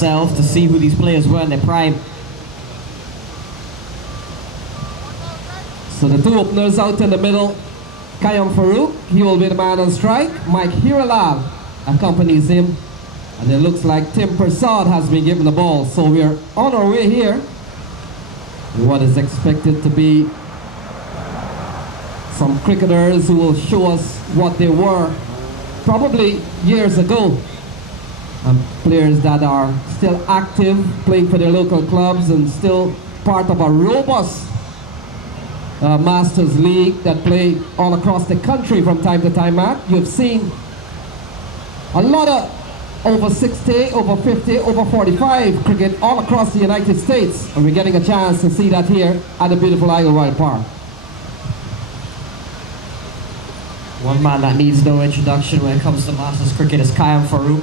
To see who these players were in their prime. So the two openers out in the middle, Kayam Farouk, he will be the man on strike. Mike Hiralal accompanies him. And it looks like Tim Prasad has been given the ball. So we're on our way here. What is expected to be some cricketers who will show us what they were probably years ago. And players that are still active, playing for their local clubs and still part of a robust Masters League that play all across the country from time to time, Matt. You've seen a lot of over 60, over 50, over 45 cricket all across the United States. And we're getting a chance to see that here at the beautiful Idlewild Park. One man that needs no introduction when it comes to Masters cricket is Kayam Farouk.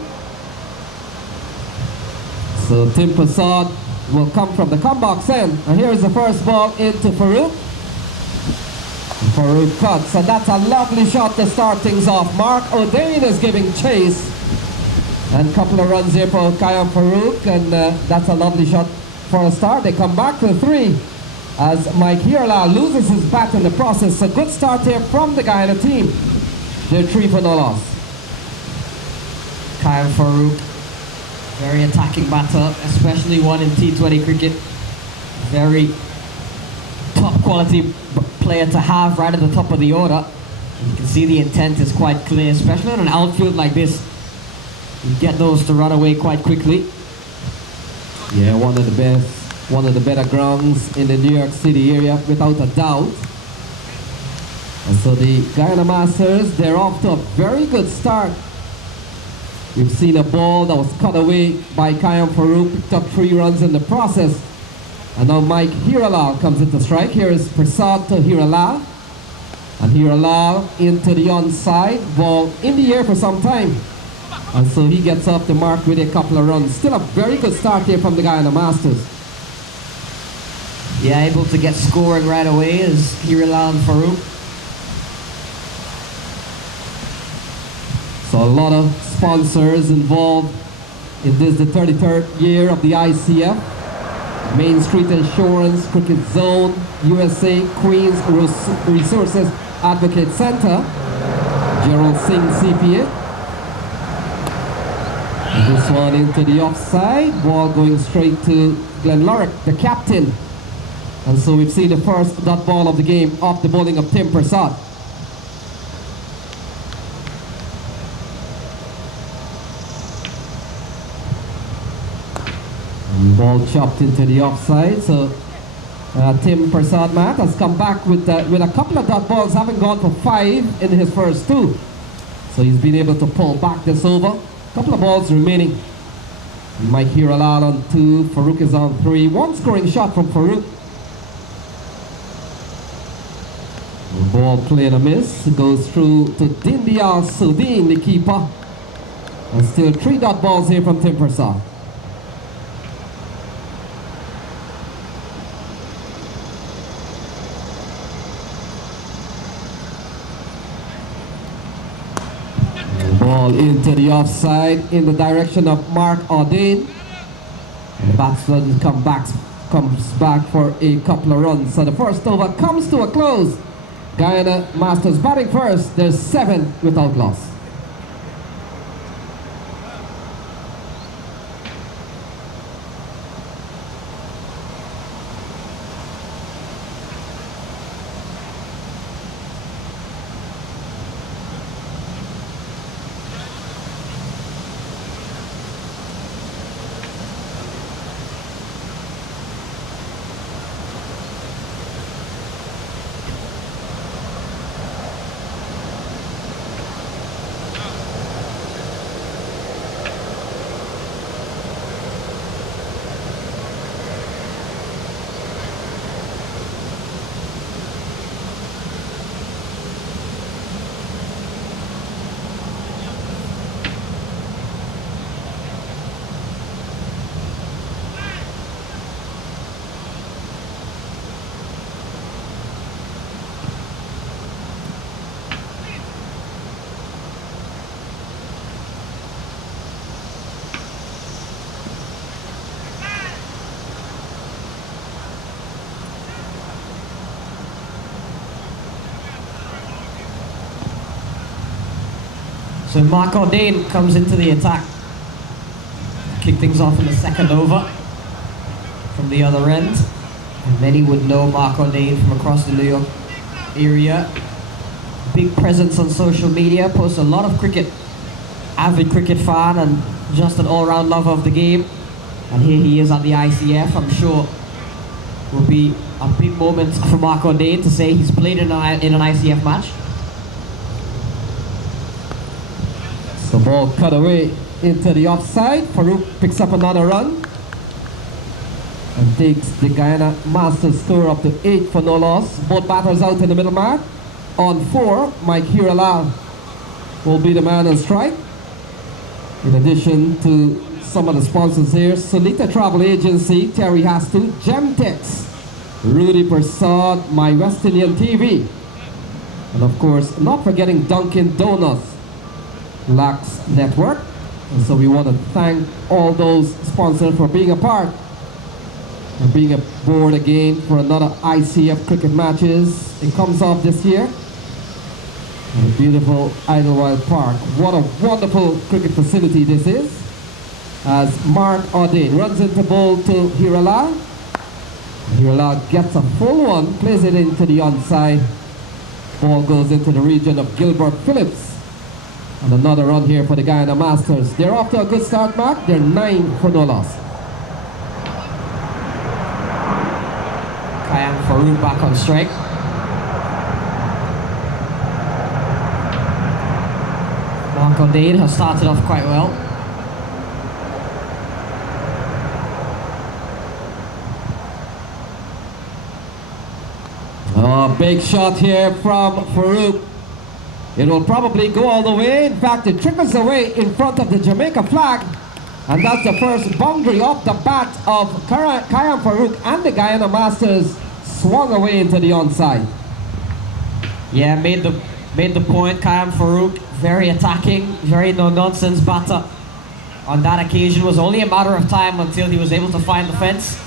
So Tim Prasad will come from the come-box end. And here is the first ball into Farouk. Farouk cuts. So that's a lovely shot to start things off. Mark O'Dane is giving chase. And a couple of runs here for Kayam Farouk. And that's a lovely shot for a start. They come back to 3 as Mike Hirala loses his bat in the process. A good start here from the Guyana team. They're 3 for no loss. Kayam Farouk, very attacking batter, especially one in T20 cricket. Very top quality player to have right at the top of the order. You can see the intent is quite clear, especially on an outfield like this. You get those to run away quite quickly. Yeah, one of the best, one of the better grounds in the New York City area, without a doubt. And so the Guyana Masters, they're off to a very good start. We've seen a ball that was cut away by Kayam Farouk, picked up 3 runs in the process. And now Mike Hiralal comes into strike. Here is Prasad to Hiralal. And Hiralal into the onside, ball in the air for some time. And so he gets off the mark with a couple of runs. Still a very good start here from the Guyana Masters. Yeah, able to get scoring right away is Hiralal and Farouk. So a lot of sponsors involved in this, the 33rd year of the ICF. Main Street Insurance, Cricket Zone, USA, Queens Resources Advocate Center, Gerald Singh CPA. And this one into the offside, ball going straight to Glenn Lorick, the captain. And so we've seen the first dot ball of the game off the bowling of Tim Prasad. Ball chopped into the offside, so Tim Prasad, Matt, has come back with a couple of dot balls, having gone for 5 in his first 2. So he's been able to pull back this over. Couple of balls remaining. Mike Hiralal on 2, Farouk is on 3. One scoring shot from Farouk. The ball played a miss, goes through to Dindial Sudin, the keeper. And still 3 dot balls here from Tim Prasad. Ball into the offside in the direction of Mark O'Dane. And the batsman comes back for a couple of runs. So the first over comes to a close. Guyana Masters batting first. There's 7 without loss. So Mark Ordain comes into the attack. Kick things off in the second over from the other end. And many would know Mark Ordain from across the New York area. Big presence on social media, posts a lot of cricket. Avid cricket fan and just an all-round lover of the game. And here he is at the ICF. I'm sure will be a big moment for Mark Ordain to say he's played in an ICF match. The ball cut away into the offside. Farouk picks up another run and takes the Guyana Masters score up to 8 for no loss. Both batters out in the middle mark. On 4, Mike Hiralal will be the man on strike. In addition to some of the sponsors here, Solita Travel Agency, Terry Hastu, Gemtex, Rudy Persad, My West Indian TV, and of course, not forgetting Dunkin' Donuts, Lax Network. And so we want to thank all those sponsors for being a part and being aboard again for another ICF cricket matches. It comes off this year in the beautiful Idlewild Park. What a wonderful cricket facility this is. As Mark Ordain runs into bowl to Hiralal. Hiralal gets a full one, plays it into the onside. Ball goes into the region of Gilbert Phillips. And another run here for the Guyana Masters. They're off to a good start, Mark. They're 9 for no loss. Kayam Farouk back on strike. Mark Ordain has started off quite well. Oh, big shot here from Farouk. It will probably go all the way. In fact, it trickles away in front of the Jamaica flag. And that's the first boundary off the bat of Kayam Farouk, and the Guyana Masters swung away into the onside. Yeah, made the point. Kayam Farouk, very attacking, very no-nonsense batter. On that occasion, was only a matter of time until he was able to find the fence.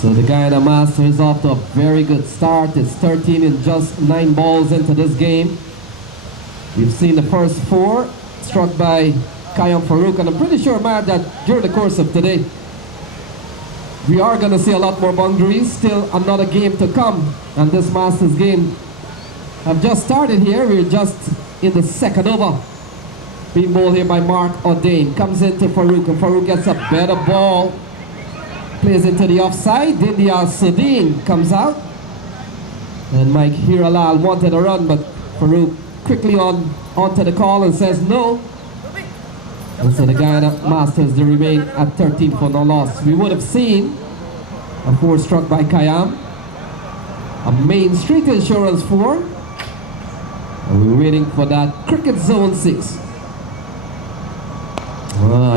So the Guyana Masters off to a very good start. It's 13 in just 9 balls into this game. We've seen the first 4 struck by Kayam Farouk, and I'm pretty sure, Matt, that during the course of today, we are going to see a lot more boundaries. Still another game to come, and this Masters game have just started here. We're just in the second over. Being bowled here by Mark Ordain. Comes into Farouk, and Farouk gets a better ball. Plays into the offside. Dindi Al-Sudin comes out. And Mike Hiralal wanted a run, but Farouk quickly onto the call and says no. And so the Guyana Masters, they remain at 13 for no loss. We would have seen a 4 struck by Kayam. A Main Street Insurance 4. And we're waiting for that Cricket Zone 6.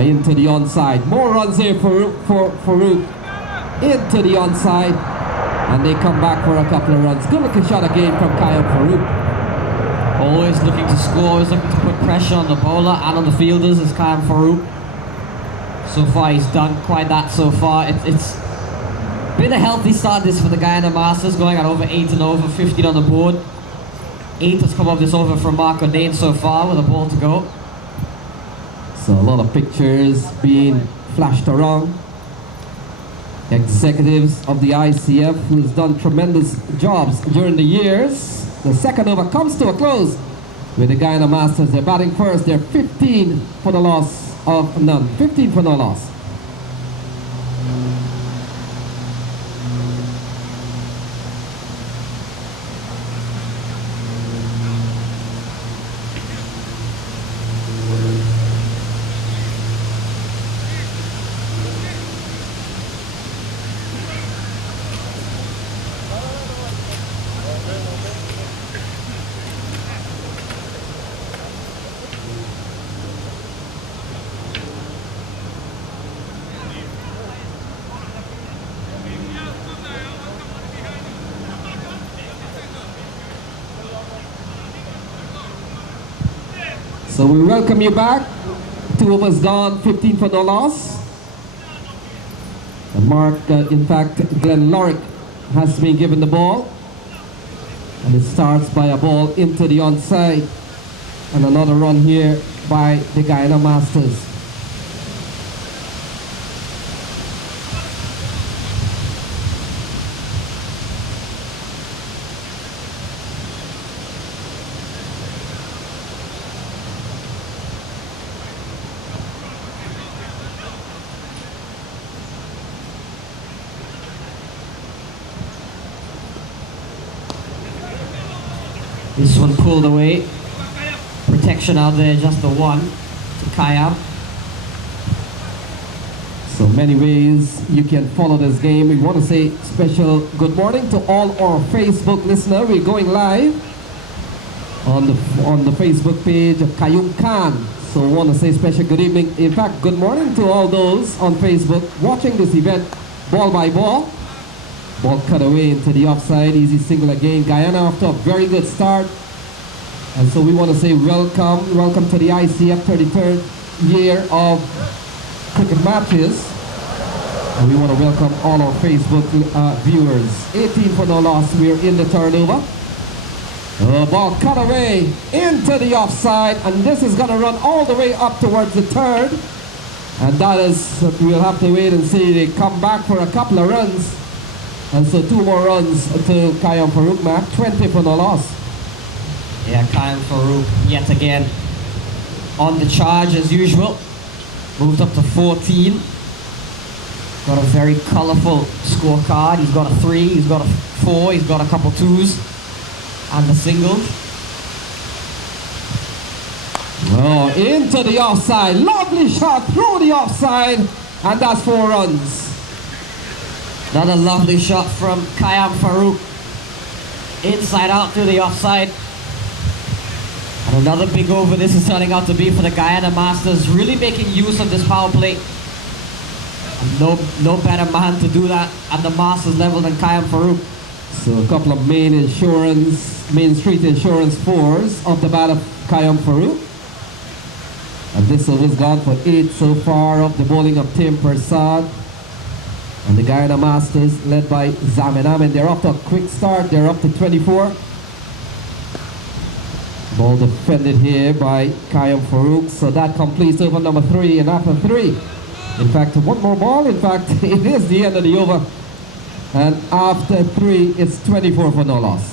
Into the onside. More runs here for Farouk. Into the onside. And they come back for a couple of runs. Good looking shot again from Kayam Farouk. Always looking to score, always looking to put pressure on the bowler and on the fielders is Kayam Farouk. So far he's done quite that so far. It's been a healthy start this for the Guyana Masters, going at over 8 and over, 15 on the board. 8 has come off this over from Mark Ordain so far with a ball to go. So a lot of pictures being flashed around. Executives of the ICF who's done tremendous jobs during the years. The second over comes to a close with the Guyana Masters. They're batting first. They're 15 for the loss of none. 15 for no loss. So we welcome you back. 2 overs gone, 15 for no loss. And Mark, in fact, Glenn Lorick has been given the ball. And it starts by a ball into the onside. And another run here by the Guyana Masters. This one pulled away. Protection out there, just the one to Kayam. So many ways you can follow this game. We want to say special good morning to all our Facebook listeners. We're going live on the Facebook page of Kayum Khan. So we want to say special good evening. In fact, good morning to all those on Facebook watching this event ball by ball. Ball cut away into the offside, easy single again. Guyana off to a very good start. And so we want to say welcome to the ICF 33rd year of cricket matches. And we want to welcome all our Facebook viewers. 18 for no loss, we're in the turnover. Ball cut away into the offside, and this is going to run all the way up towards the third. And that is, we'll have to wait and see. They come back for a couple of runs. And so 2 more runs to Kayam Farouk, Mac. 20 for no loss. Yeah, Kayam Farouk yet again on the charge as usual. Moved up to 14. Got a very colourful scorecard. He's got a 3, he's got a 4, he's got a couple 2s and the singles. Oh, into the offside. Lovely shot through the offside. And that's 4 runs. Another lovely shot from Kayam Farouk. Inside out to the offside. And another big over this is turning out to be for the Guyana Masters. Really making use of this power play. And no better man to do that at the Masters level than Kayam Farouk. So a couple of Main Street Insurance 4s off the bat of Kayam Farouk. And this over's gone for 8 so far off the bowling of Tim Persad. And the Guyana Masters, led by Zaminam, they're off to a quick start. They're up to 24. Ball defended here by Kayam Farouk. So that completes over number 3. And after 3, in fact, 1 more ball. In fact, it is the end of the over. And after 3, it's 24 for no loss.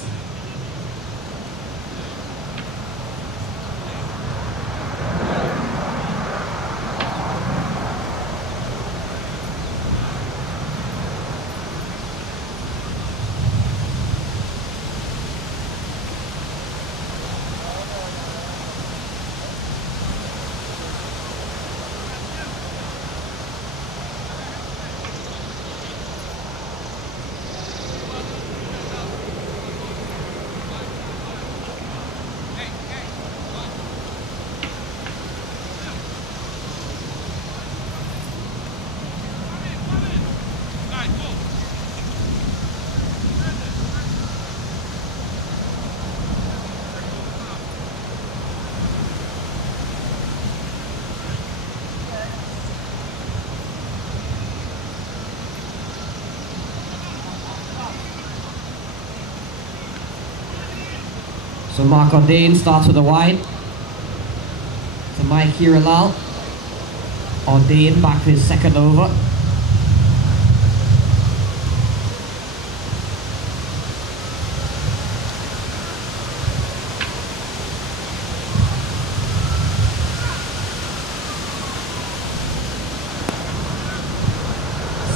So Mark Ordain starts with a wide to Mike Hiralal. Ordain back to his second over.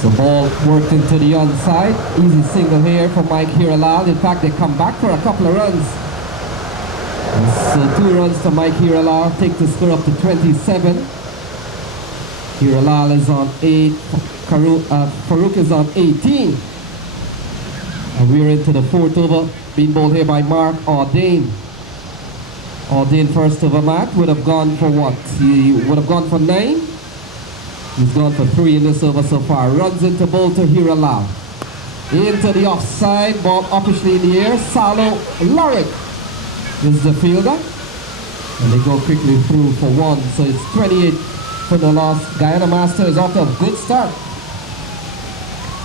The ball worked into the onside. Easy single here for Mike Hiralal. In fact, they come back for a couple of runs. And so 2 runs to Mike Hiralal. Take the score up to 27. Hiralal is on 8. Farouk is on 18. And we're into the 4th over. Being bowled here by Mark Ordain. Ordain first over Matt would have gone for what? He would have gone for 9. He's gone for 3 in this over so far. Runs into bowl to Hiralal. Into the offside. Ball upishly in the air. Salo Lorick is the fielder. And they go quickly through for 1. So it's 28 for the loss. Guyana Master is off to a good start.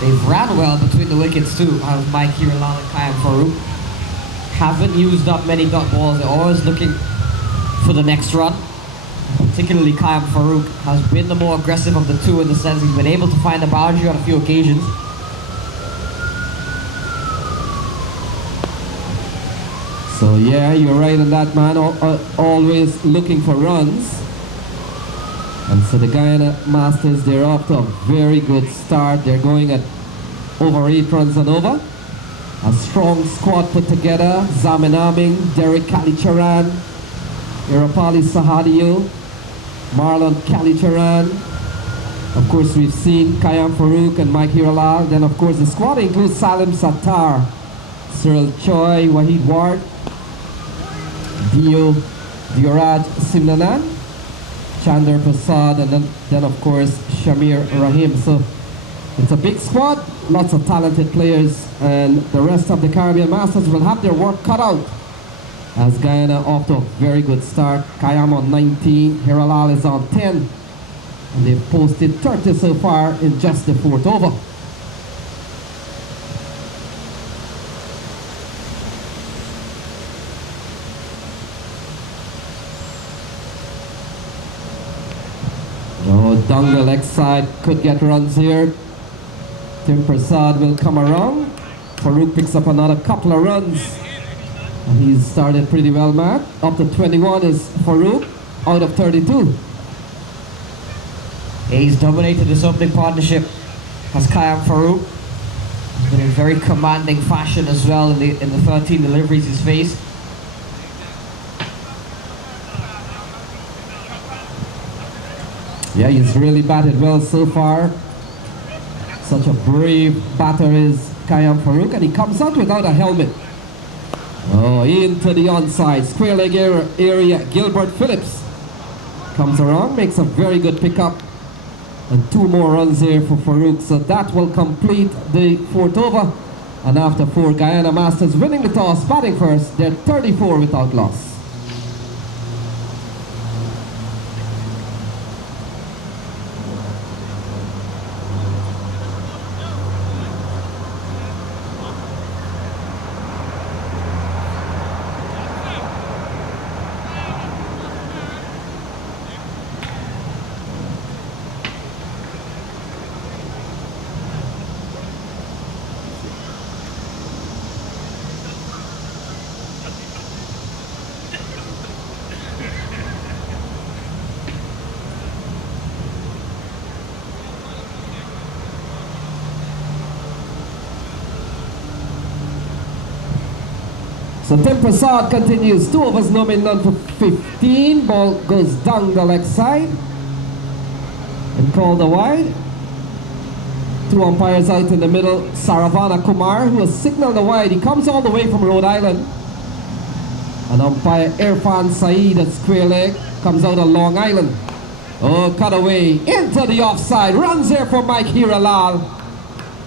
They've ran well between the wickets too, out of Mike Hiralal and Kayam Farouk. haven't used up many dot balls. They're always looking for the next run. Particularly Kayam Farouk has been the more aggressive of the two in the sense he's been able to find the boundary on a few occasions. So yeah, you're right on that, man. Always looking for runs. And so the Guyana Masters, they're off to a very good start. They're going at over 8 runs and over. A strong squad put together. Zamin Aming, Derek Kalicharan, Irapali Sahadio, Marlon Kalicharan. Of course, we've seen Kayam Farouk and Mike Hiralal. Then, of course, the squad includes Salim Sattar, Cyril Choi, Wahid Ward, Dioraj Simnanan, Chandra Prasad, and then of course Shamir Rahim. So it's a big squad, lots of talented players, and the rest of the Caribbean Masters will have their work cut out as Guyana off to a very good start. Kayam on 19, Hiralal is on 10, and they've posted 30 so far in just the 4th over. Oh, down the leg side, could get runs here. Tim Prasad will come around. Farouk picks up another couple of runs. And he's started pretty well, Matt. Up to 21 is Farouk, out of 32. He's dominated this opening partnership as Kayam Farouk. He's been in very commanding fashion as well in the 13 deliveries he's faced. Yeah, he's really batted well so far. Such a brave batter is Kayam Farouk, and he comes out without a helmet. Oh, into the onside, square leg area. Gilbert Phillips comes around, makes a very good pickup, and 2 more runs here for Farouk. So that will complete the 4th over. And after 4, Guyana Masters winning the toss, batting first. They're 34 without loss. So Tim Prasad continues, 2 overs, no men, none for 15. Ball goes down the leg side and called a wide. 2 umpires out in the middle. Saravana Kumar, who has signaled a wide. He comes all the way from Rhode Island. And umpire Irfan Saeed at square leg comes out of Long Island. Oh, cut away into the offside. Runs here for Mike Hiralal.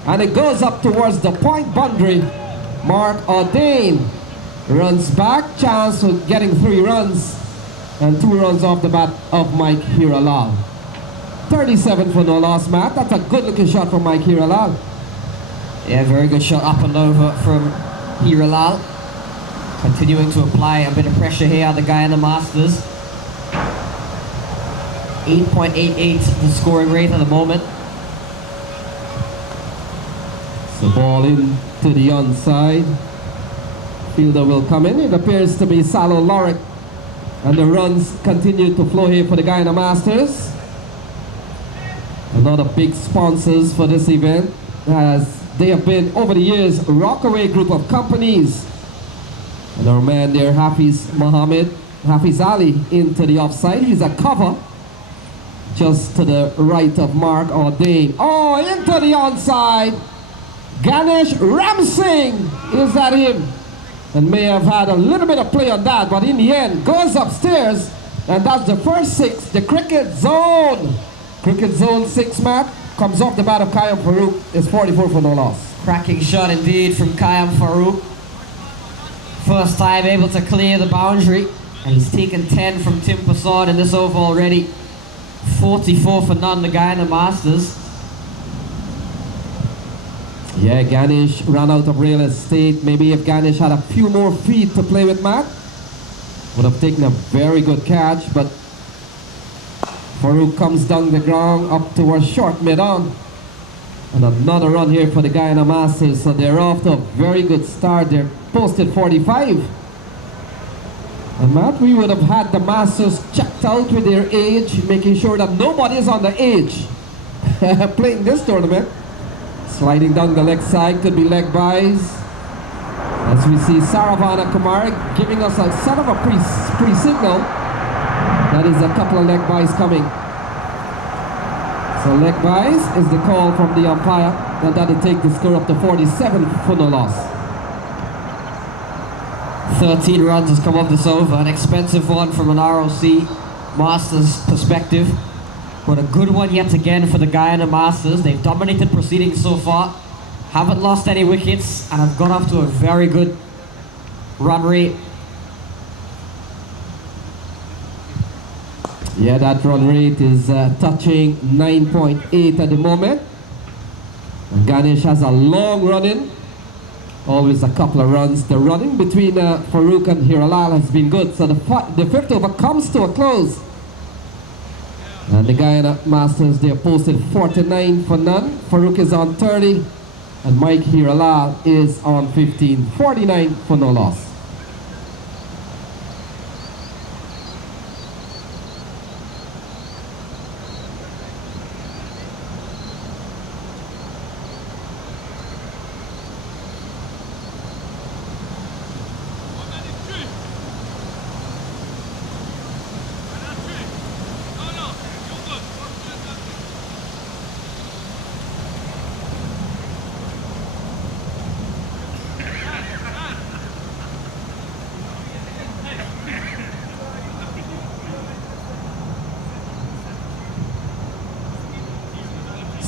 And it goes up towards the point boundary. Mark Ordain runs back, chance for getting 3 runs, and 2 runs off the bat of Mike Hiralal. 37 for no loss, Matt. That's a good looking shot from Mike Hiralal. Yeah, very good shot up and over from Hiralal. Continuing to apply a bit of pressure here at the Guyana Masters. 8.88 the scoring rate at the moment. So ball in to the onside. Fielder will come in. It appears to be Salo Lorick. And the runs continue to flow here for the Guyana Masters. Another big sponsors for this event, as they have been over the years Rockaway Group of Companies. And our man there, Hafiz Ali, into the offside. He's a cover just to the right of Mark Ordain. Oh, into the onside. Ganesh Ramsingh, is that him? And may have had a little bit of play on that, but in the end goes upstairs, and that's the first 6. The cricket zone 6, Matt, comes off the bat of Kayam Farouk. Is 44 for no loss. Cracking shot indeed from Kayam Farouk. First time able to clear the boundary, and he's taken 10 from Tim Prasad in this over already. 44 for none, the Guyana Masters. Yeah, Ganesh ran out of real estate. Maybe if Ganesh had a few more feet to play with, Matt, would have taken a very good catch, but Farouk comes down the ground up to a short mid-on. And another run here for the Guyana Masters, so they're off to a very good start. They're posted 45. And Matt, we would have had the Masters checked out with their age, making sure that nobody is on the age playing this tournament. Sliding down the leg side, could be leg buys. As we see Saravana Kumar giving us a sort of a pre-signal. That is a couple of leg buys coming. So leg buys is the call from the umpire, and that'll take the score up to 47 for no loss. 13 runs has come off this over, an expensive one from an ROC Masters perspective, but a good one yet again for the Guyana Masters. They've dominated proceedings so far, haven't lost any wickets, and have gone off to a very good run rate. Yeah, that run rate is touching 9.8 at the moment. And Ganesh has a long run-in, always a couple of runs. The running between Farouk and Hiralal has been good, so the fifth over comes to a close. And the Guyana Masters, they are posted 49 for none. Farouk is on 30, and Mike Hiralal is on 15, 49 for no loss.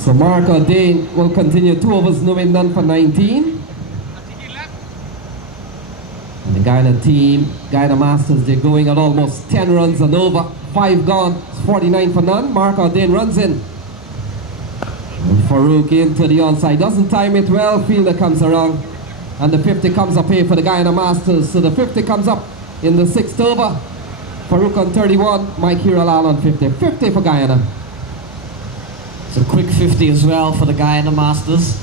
So Mark O'Dane will continue 2 overs, no in none for 19. And the Guyana team, Guyana Masters, they're going at almost 10 runs and over. 5 gone, it's 49 for none. Mark O'Dane runs in. And Farouk into the onside, doesn't time it well, fielder comes around. And the 50 comes up here for the Guyana Masters. So the 50 comes up in the 6th over. Farouk on 31, Mike Hiralal on 50. 50 for Guyana. It's a quick 50 as well for the Guyana Masters.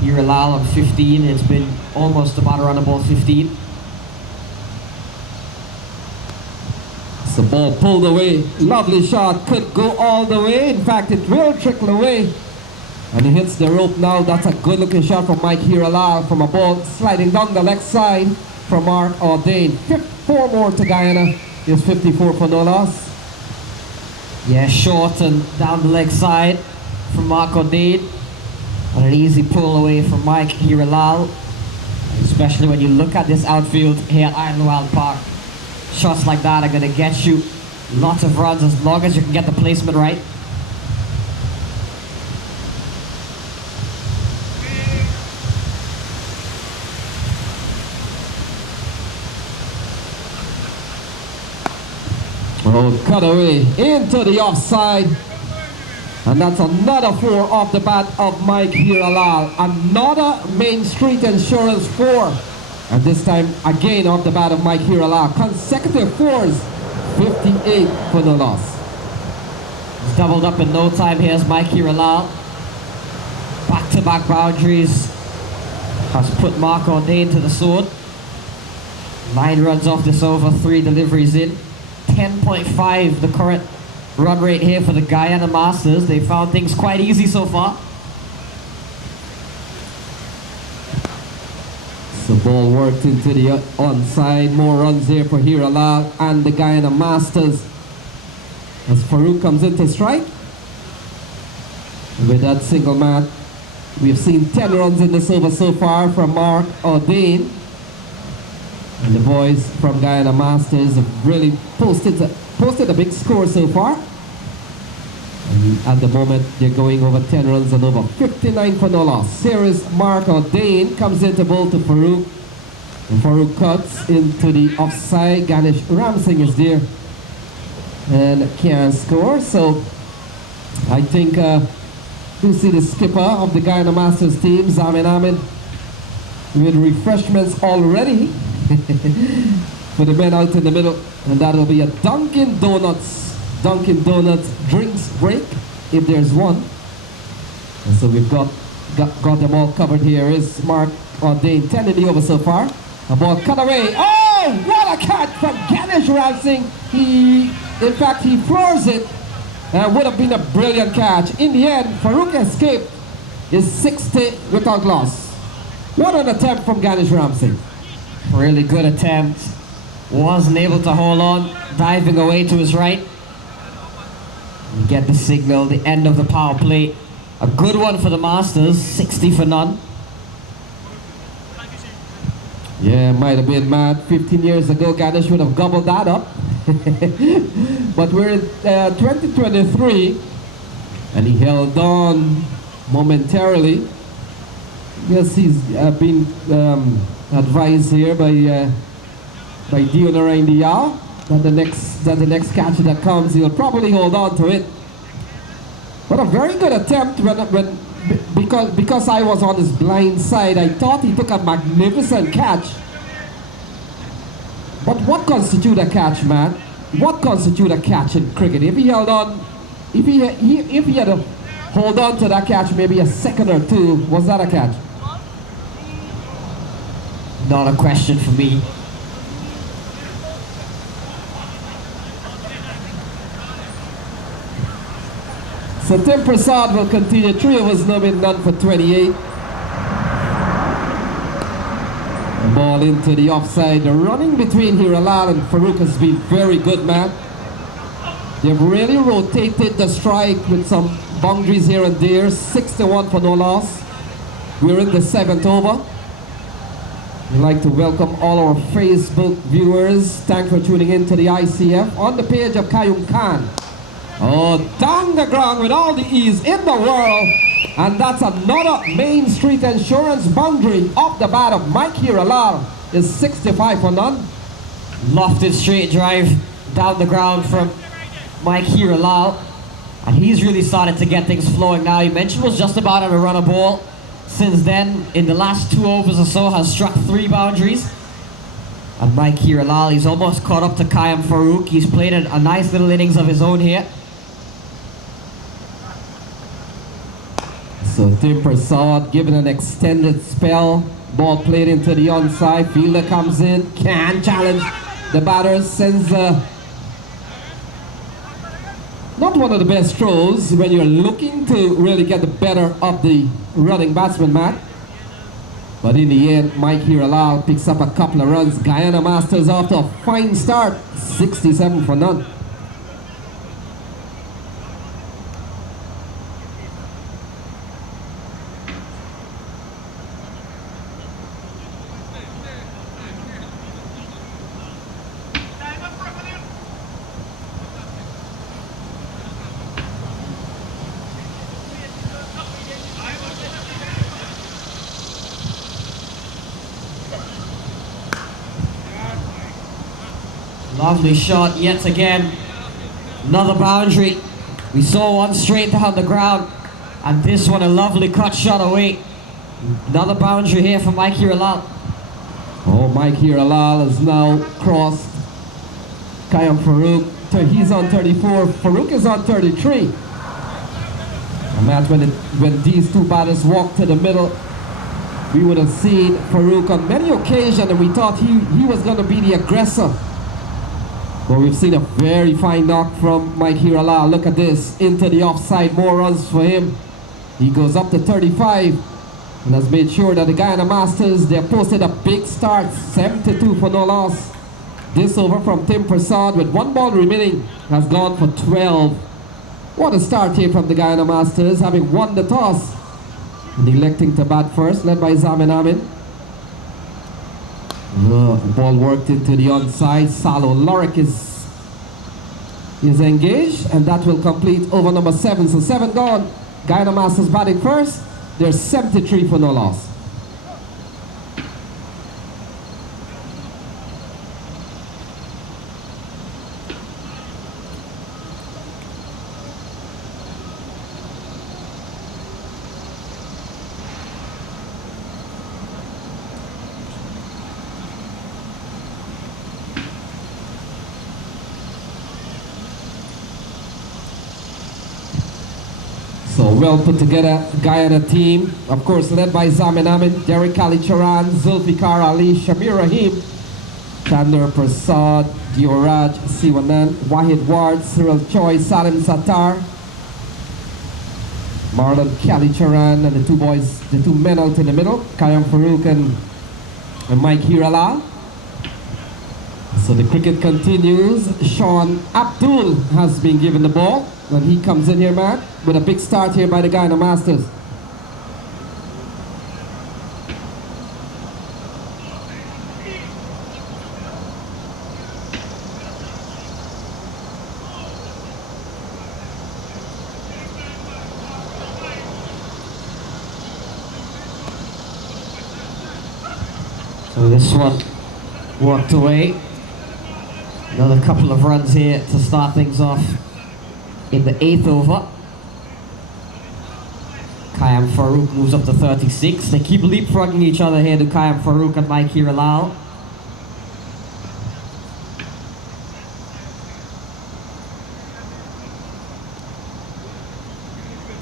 Hiralal on 15, it's been almost about around about 15. So ball pulled away, lovely shot, could go all the way, in fact it will trickle away. And he hits the rope now, that's a good looking shot from Mike Hiralal from a ball sliding down the left side from Mark O'Dane. 4 more to Guyana, is 54 for no loss. Yeah, short and down the leg side from Mark O'Dane. And an easy pull away from Mike Hiralal. Especially when you look at this outfield here at Idlewild Park. Shots like that are going to get you lots of runs as long as you can get the placement right. Oh, cut away into the offside. And that's another 4 off the bat of Mike Hiralal. Another Main Street Insurance 4. And this time again off the bat of Mike Hiralal. Consecutive 4s, 58 for the loss. He's doubled up in no time. Here's Mike Hiralal. Back-to-back boundaries. Has put Mark O'Dane to the sword. 9 runs off this over, 3 deliveries in. 10.5 the current run rate here for the Guyana Masters. They found things quite easy so far. The ball worked into the onside. More runs here for Hiralal and the Guyana Masters. As Farouk comes into strike. With that single man, we've seen 10 runs in this over so far from Mark O'Dane. And the boys from Guyana Masters have really posted a big score so far. And at the moment, they're going over 10 runs and over 59 for no loss. Here's Mark O'Dane, comes into bowl to Farouk. And Farouk cuts into the offside. Ganesh Ramsingh is there and can't score. So I think to see the skipper of the Guyana Masters team, Zamin Ahmed, with refreshments already for the men out in the middle. And that will be a Dunkin' Donuts drinks break, if there's one. And so we've got them all covered here. Is Mark Ordain 10 in the over so far. A ball cut away. Oh, what a catch from Ganesh Ramsingh. In fact, he floors it. Would have been a brilliant catch. In the end, Farouk escaped his 60 without loss. What an attempt from Ganesh Ramsingh. Really good attempt. Wasn't able to hold on. Diving away to his right. You get the signal, the end of the power play. A good one for the Masters, 60 for none. Yeah, might have been mad. 15 years ago, Ganesh would have gobbled that up. But we're in 2023, and he held on momentarily. Yes, he's been advised here by Dion Arandia that the next catch that comes, he'll probably hold on to it. But a very good attempt because I was on his blind side. I thought he took a magnificent catch. But what constitutes a catch, man? What constitutes a catch in cricket? If he held on, if he had to hold on to that catch maybe a second or two, was that a catch? Not a question for me. So Tim Prasad will continue. 3 overs, no bid, none for 28. Ball into the offside. The running between Hiralal and Farouk has been very good, man. They've really rotated the strike with some boundaries here and there. 61 for no loss. We're in the 7th over. We'd like to welcome all our Facebook viewers. Thanks for tuning in to the ICF. On the page of Kayum Khan. Oh, down the ground with all the ease in the world. And that's another Main Street Insurance boundary off the bat of Mike Hiralal. Is 65 for none. Lofted straight drive down the ground from Mike Hiralal. And he's really started to get things flowing now. You mentioned was just about on a run a ball. Since then, in the last 2 overs or so, has struck 3 boundaries. And Mike Hiralal, he's almost caught up to Kayam Farouk. He's played a nice little innings of his own here. So Tim Prasad given an extended spell. Ball played into the onside. Fielder comes in, can challenge the batter. Sends not one of the best throws when you're looking to really get the better of the running batsman, Matt. But in the end, Mike Hiralal picks up a couple of runs. Guyana Masters after a fine start, 67 for none. Lovely shot yet again. Another boundary. We saw one straight down the ground. And this one a lovely cut shot away. Another boundary here for Mike Hiralal. Oh, Mike Hiralal has now crossed Kayam Farouk. He's on 34. Farouk is on 33. And Matt, when these two batters walked to the middle, we would have seen Farouk on many occasions, and we thought he was going to be the aggressor. But we've seen a very fine knock from Mike Hiralal. Look at this, into the offside, more runs for him. He goes up to 35 and has made sure that the Guyana Masters, they posted a big start, 72 for no loss. This over from Tim Prasad with 1 ball remaining has gone for 12. What a start here from the Guyana Masters, having won the toss and electing to bat first, led by Zamin Ahmed. Ball worked into the onside. Salo Lorik is engaged, and that will complete over number 7. So 7 gone. Guyana Masters batting first. They're 73 for no loss. So well put together Guyana team, of course led by Zamin Amin, Derek Kalicharan, Zulfikar Ali, Shamir Rahim, Chandra Prasad, Dioraj Siwanan, Wahid Ward, Cyril Choi, Salim Sattar, Marlon Kalicharan, and the two boys, the two men out in the middle, Kayam Farouk and Mike Hirala. So the cricket continues. Sean Abdul has been given the ball when he comes in here, man, with a big start here by the Guyana Masters. So this one walked away. Another couple of runs here to start things off in the 8th over. Kayam Farouk moves up to 36. They keep leapfrogging each other here to Kayam Farouk and Mike Hiralal.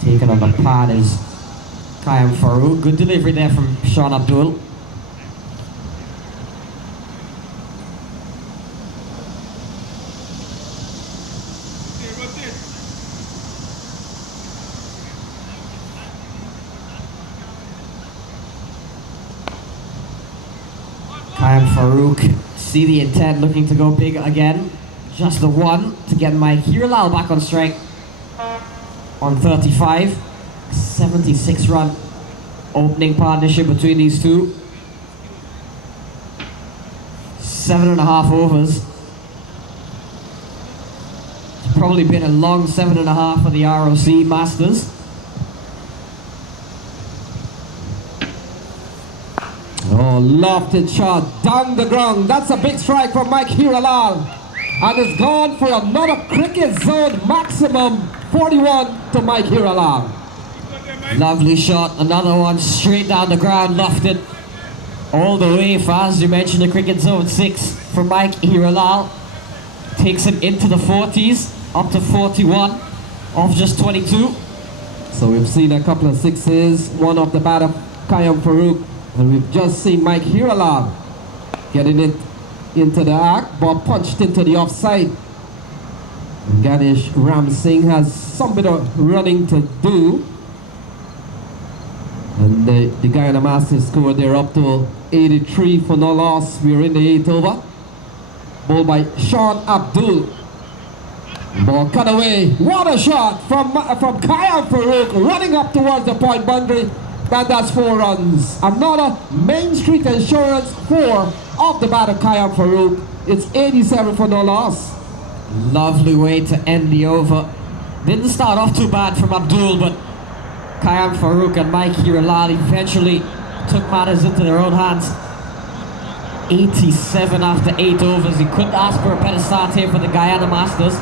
Taken on the pad is Kayam Farouk. Good delivery there from Sean Abdul. Kayam Farouk, see the intent, looking to go big again. Just the one to get Mike Hiralal back on strike on 35. 76 run opening partnership between these two. 7.5 overs. It's probably been a long 7.5 for the ROC Masters. Oh, lofted shot down the ground. That's a big strike from Mike Hiralal. And it's gone for another cricket zone maximum 41 to Mike Hiralal. Lovely shot, another one straight down the ground, lofted all the way for, as you mentioned, the cricket zone 6 for Mike Hiralal. Takes him into the 40s, up to 41, off just 22. So we've seen a couple of sixes, one off the bat of Kayam Farouk. And we've just seen Mike Hiralal getting it into the arc, ball punched into the offside. And Ganesh Ram Singh has some bit of running to do. And the Guyana Masters score, they're up to 83 for no loss. We're in the 8th over. Ball by Sean Abdul. Ball cut away. What a shot from Kayam Farouk, running up towards the point boundary. That's 4 runs. Another Main Street Insurance 4 off the bat of Kayam Farouk. It's 87 for no loss. Lovely way to end the over. Didn't start off too bad from Abdul, but Kayam Farouk and Mike Hiralal eventually took matters into their own hands. 87 after 8 overs. You couldn't ask for a better start here for the Guyana Masters.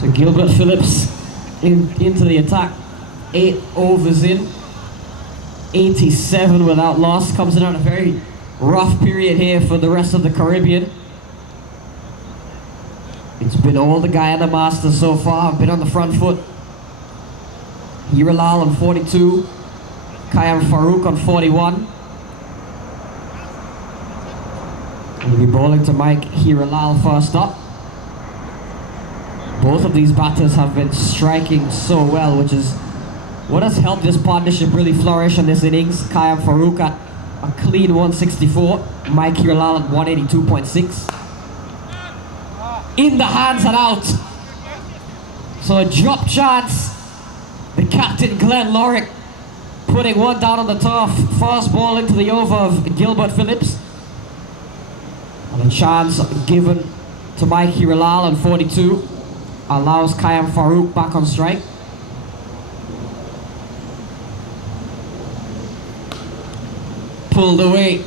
So Gilbert Phillips into the attack, 8 overs in, 87 without loss. Comes in on a very rough period here for the rest of the Caribbean. It's been all the Guyana Masters so far, been on the front foot. Hiralal on 42, Kayam Farouk on 41. He'll be bowling to Mike Hiralal first up. Both of these batters have been striking so well, which is what has helped this partnership really flourish on this innings. Kayam Farouk at a clean 164, Mike Hiralal at 182.6. In the hands and out. So a drop chance. The captain, Glenn Lorick, putting one down on the turf. Fast ball into the over of Gilbert Phillips. And a chance given to Mike Hirilal on 42. Allows Kayam Farouk back on strike. Pulled away.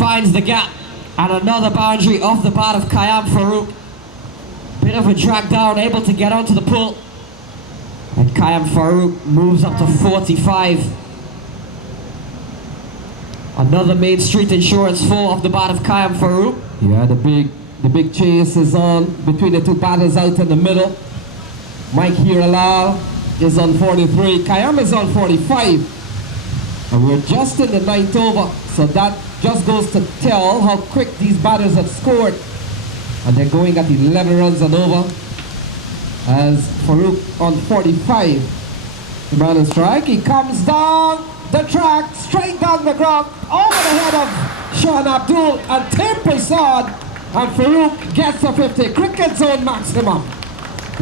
Finds the gap. And another boundary off the bat of Kayam Farouk. Bit of a drag down, able to get onto the pull. And Kayam Farouk moves up to 45. Another Main Street Insurance 4 off the bat of Kayam Farouk. Yeah, the big chase is on between the two batters out in the middle. Mike Hirilal is on 43. Kayam is on 45. And we're just in the 9th over. So that just goes to tell how quick these batters have scored. And they're going at 11 runs and over. As Farouk on 45. The man on strike. He comes down the track, straight down the ground, over the head of Sean Abdul and Tim Prasad. And Farouk gets a 50. Cricket zone maximum.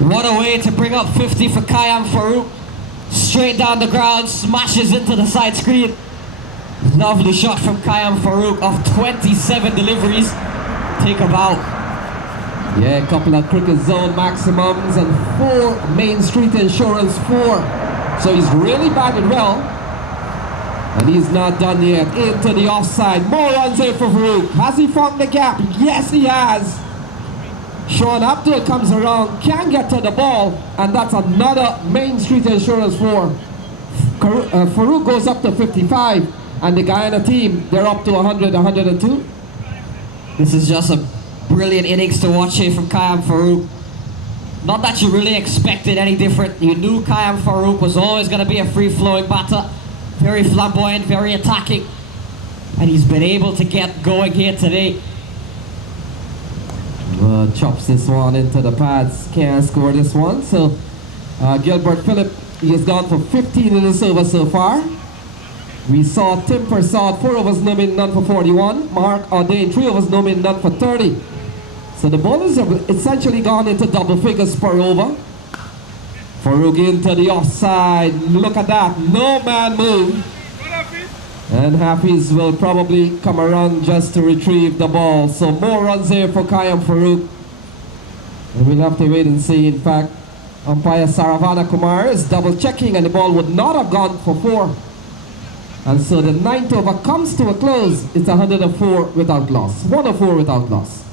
What a way to bring up 50 for Kayam Farouk. Straight down the ground, smashes into the side screen. Lovely shot from Kayam Farouk of 27 deliveries. Take a bow. Yeah, a couple of cricket zone maximums and 4 Main Street Insurance 4. So he's really batted well. And he's not done yet. Into the offside. More runs here for Farouk. Has he found the gap? Yes, he has. Sean Abdul comes around, can get to the ball, and that's another Main Street Insurance 4. Farouk goes up to 55, and the Guyana team, they're up to 100, 102. This is just a brilliant innings to watch here from Kayam Farouk. Not that you really expected any different. You knew Kayam Farouk was always going to be a free-flowing batter. Very flamboyant, very attacking. And he's been able to get going here today. Chops this one into the pads, can't score this one. So Gilbert Phillip, he has gone for 15 in this over so far. We saw Tim Prasad, 4 overs, no min, none for 41. Mark Ordain, 3 overs, no min, none for 30. So the bowlers have essentially gone into double figures per over. Farouk into the offside. Look at that, no man move. And Hafiz will probably come around just to retrieve the ball. So more runs here for Kayam Farouk. And we'll have to wait and see. In fact, umpire Saravana Kumar is double checking and the ball would not have gone for 4. And so the 9th over comes to a close. It's 104 without loss. 104 without loss.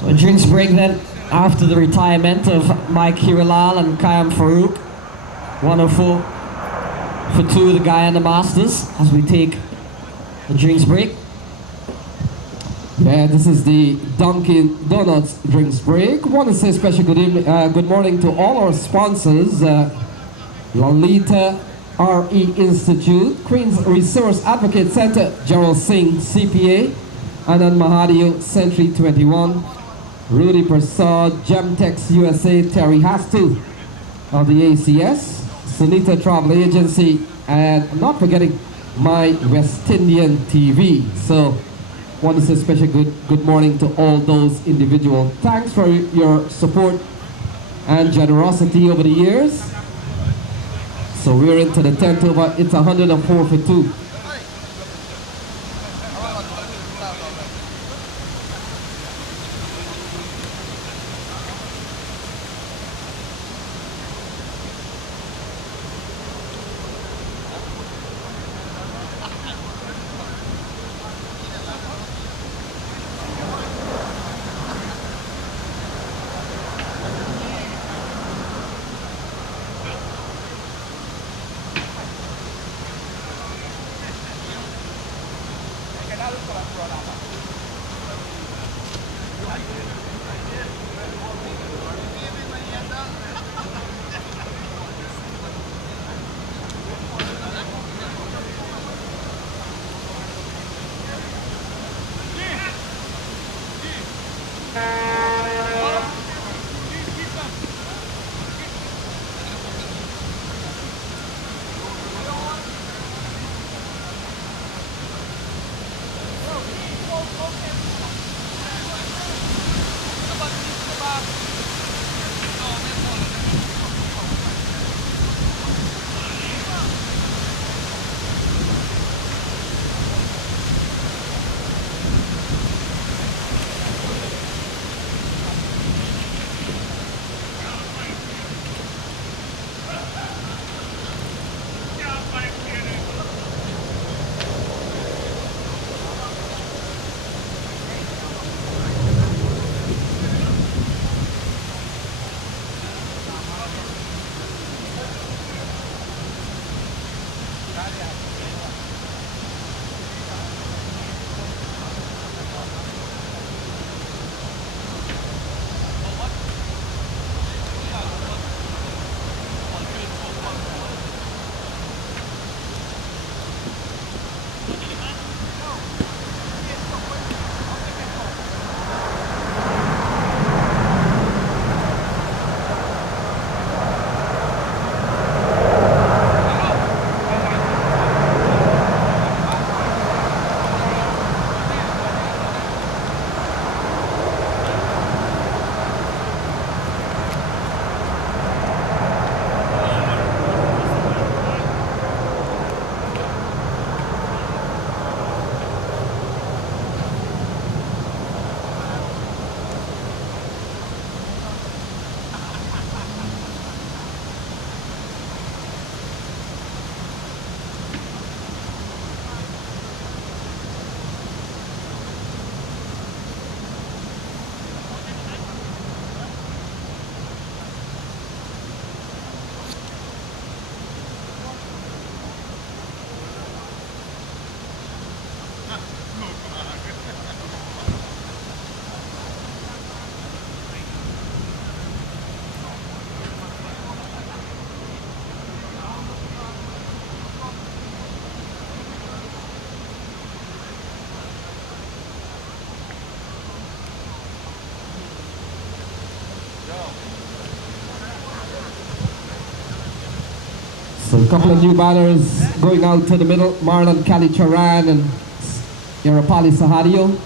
So a drinks break then after the retirement of Mike Hirilal and Kayam Farouk. 104 for 2 of the Guyana Masters as we take a drinks break. Yeah, this is the Dunkin' Donuts drinks break. Want to say special good morning to all our sponsors. Lalita RE Institute, Queen's Resource Advocate Center, Gerald Singh CPA, Anand Mahadio, Century 21. Rudy Prasad, Gemtex USA, Terry Hastu of the ACS, Sunita Travel Agency, and not forgetting My West Indian TV. So, want to say special good morning to all those individuals. Thanks for your support and generosity over the years. So we're into the 10th over. It's 104 for 2. So a couple of new batters going out to the middle. Marlon Kalicharan and Yarapali Sahadio.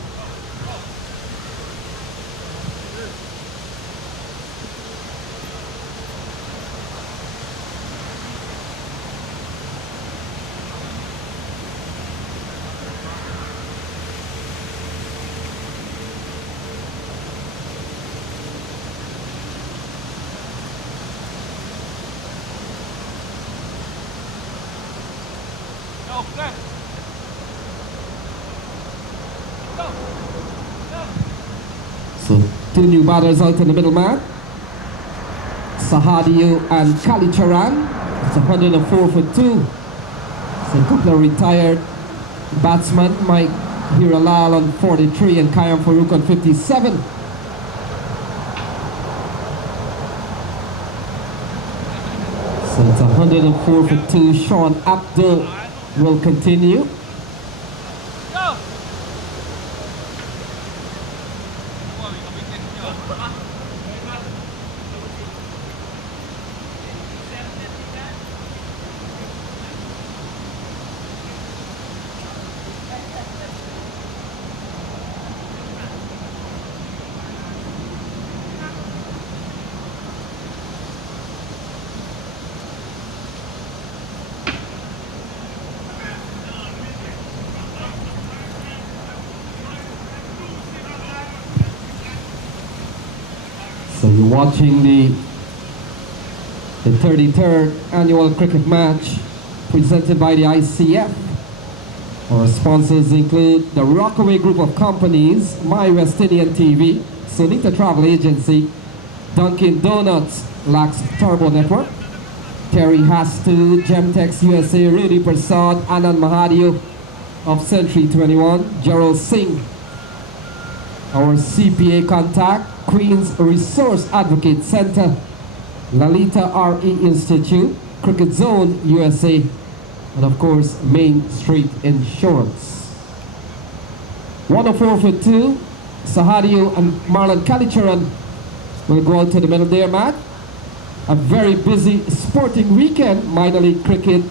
So two new batters out in the middle, man. Sahadio and Kalicharan. It's 104 for 2. So a couple of retired batsmen. Mike Hiralal on 43 and Kayam Farouk on 57. So it's 104 for 2. Sean Abdul will continue. So you're watching the 33rd annual cricket match presented by the ICF. Our sponsors include the Rockaway Group of Companies, My West Indian TV, Sonita Travel Agency, Dunkin' Donuts, Lax Turbo Network, Terry Hastu, Gemtex USA, Rudy Prasad, Anand Mahadio of Century 21, Gerald Singh, our CPA contact, Queen's Resource Advocate Center, Lalita RE Institute, Cricket Zone USA, and of course Main Street Insurance. 104 for 2, Sahadio and Marlon Kalicharan will go out to the middle there, Matt. A very busy sporting weekend, minor league cricket,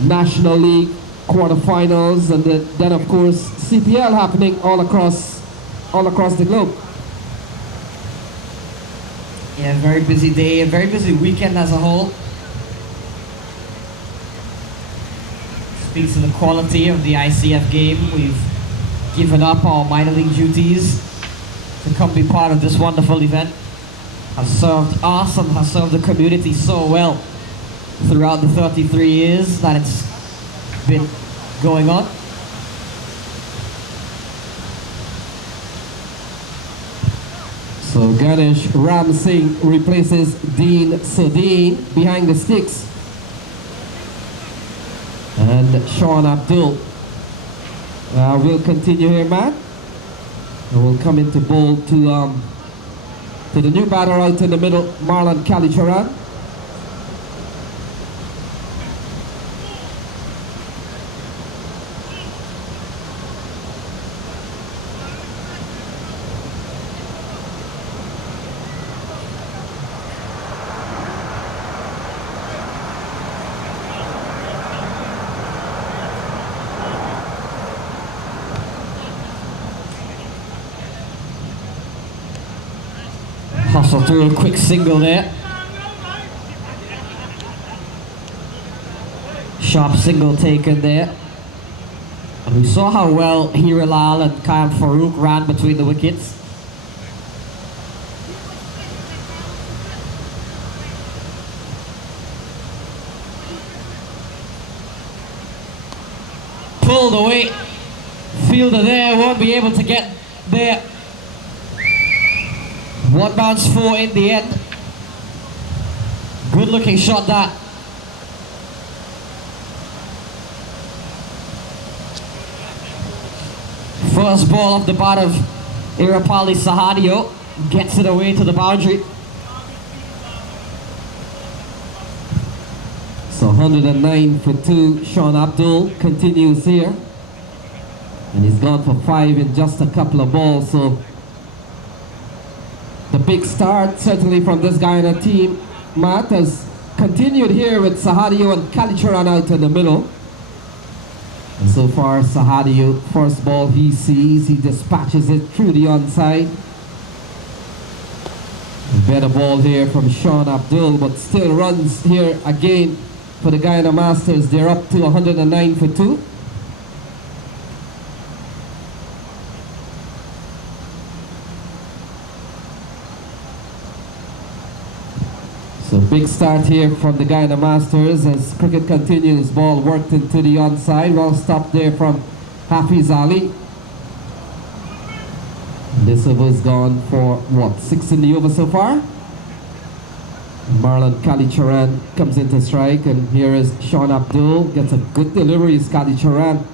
National League quarterfinals, and then of course CPL happening all across the globe. Yeah, very busy day, a very busy weekend as a whole. Speaks to the quality of the ICF game. We've given up our minor league duties to come be part of this wonderful event. Has served us and has served the community so well throughout the 33 years that it's been going on. So Ganesh Ram Singh replaces Dean Sudeen behind the sticks. And Sean Abdul will continue here, Matt. And will come into bowl to the new batter out in the middle, Marlon Kalicharan. Hustle through a quick single there. Sharp single taken there. And we saw how well Hiralal and Kayam Farouk ran between the wickets. Pulled away. Fielder there won't be able to get there. One bounce four in the end. Good looking shot that. First ball off the bat of Irapali Sahadio. Gets it away to the boundary. So 109 for 2, Sean Abdul continues here. And he's gone for 5 in just a couple of balls. So the big start, certainly from this Guyana team, Matt, has continued here with Sahadio and Kalicharan out in the middle. And so far, Sahadio, first ball he sees, he dispatches it through the onside. A better ball here from Sean Abdul, but still runs here again for the Guyana Masters. They're up to 109 for 2. So big start here from the Guyana Masters as cricket continues. Ball worked into the onside. Well stopped there from Hafiz Ali. This over's gone for what, 6 in the over so far? Marlon Kalicharan comes into strike, and here is Sean Abdul. Gets a good delivery. Kalicharan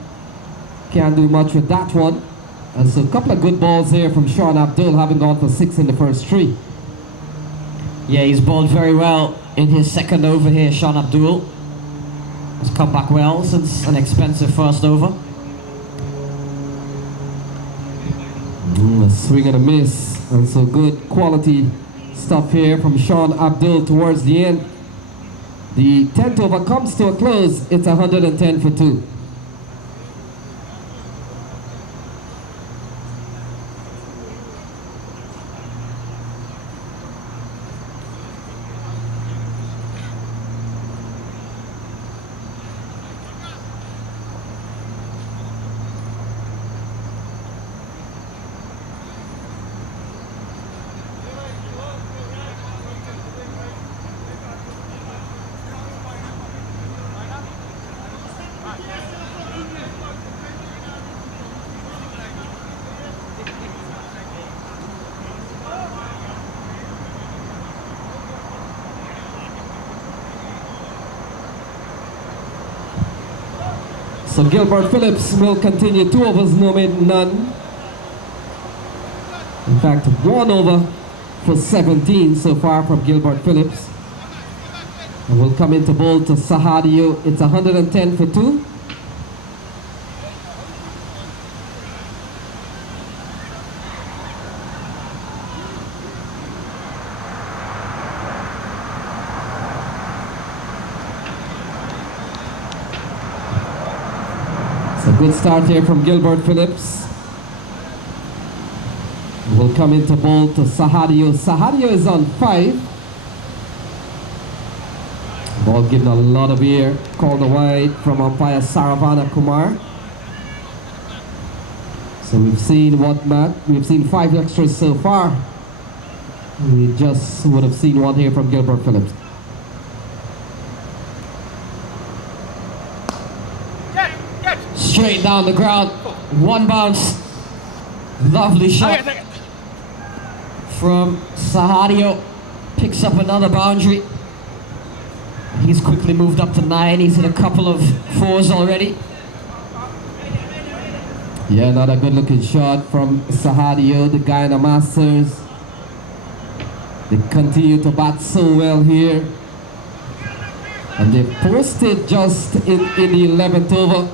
can't do much with that one. And so a couple of good balls here from Sean Abdul, having gone for 6 in the first 3. Yeah, he's bowled very well in his second over here, Sean Abdul. Has come back well since an expensive first over. A swing and a miss. And so good quality stuff here from Sean Abdul towards the end. The 10th over comes to a close. It's 110 for 2. So Gilbert Phillips will continue 2 overs, no made, none. In fact, 1 over for 17 so far from Gilbert Phillips. And will come into bowl to Sahadio. It's 110 for 2. It's a good start here from Gilbert Phillips. Will come into bowl to Sahadio. Sahadio is on 5. Ball given a lot of air. Called wide from umpire Saravana Kumar. So we've seen what, Matt? We've seen 5 extras so far. We just would have seen 1 here from Gilbert Phillips. Straight down the ground. 1 bounce. Lovely shot from Sahadio. Picks up another boundary. He's quickly moved up to 9. He's hit a couple of 4s already. Yeah, another good looking shot from Sahadio, the Guyana Masters. They continue to bat so well here. And they posted just in the 11th over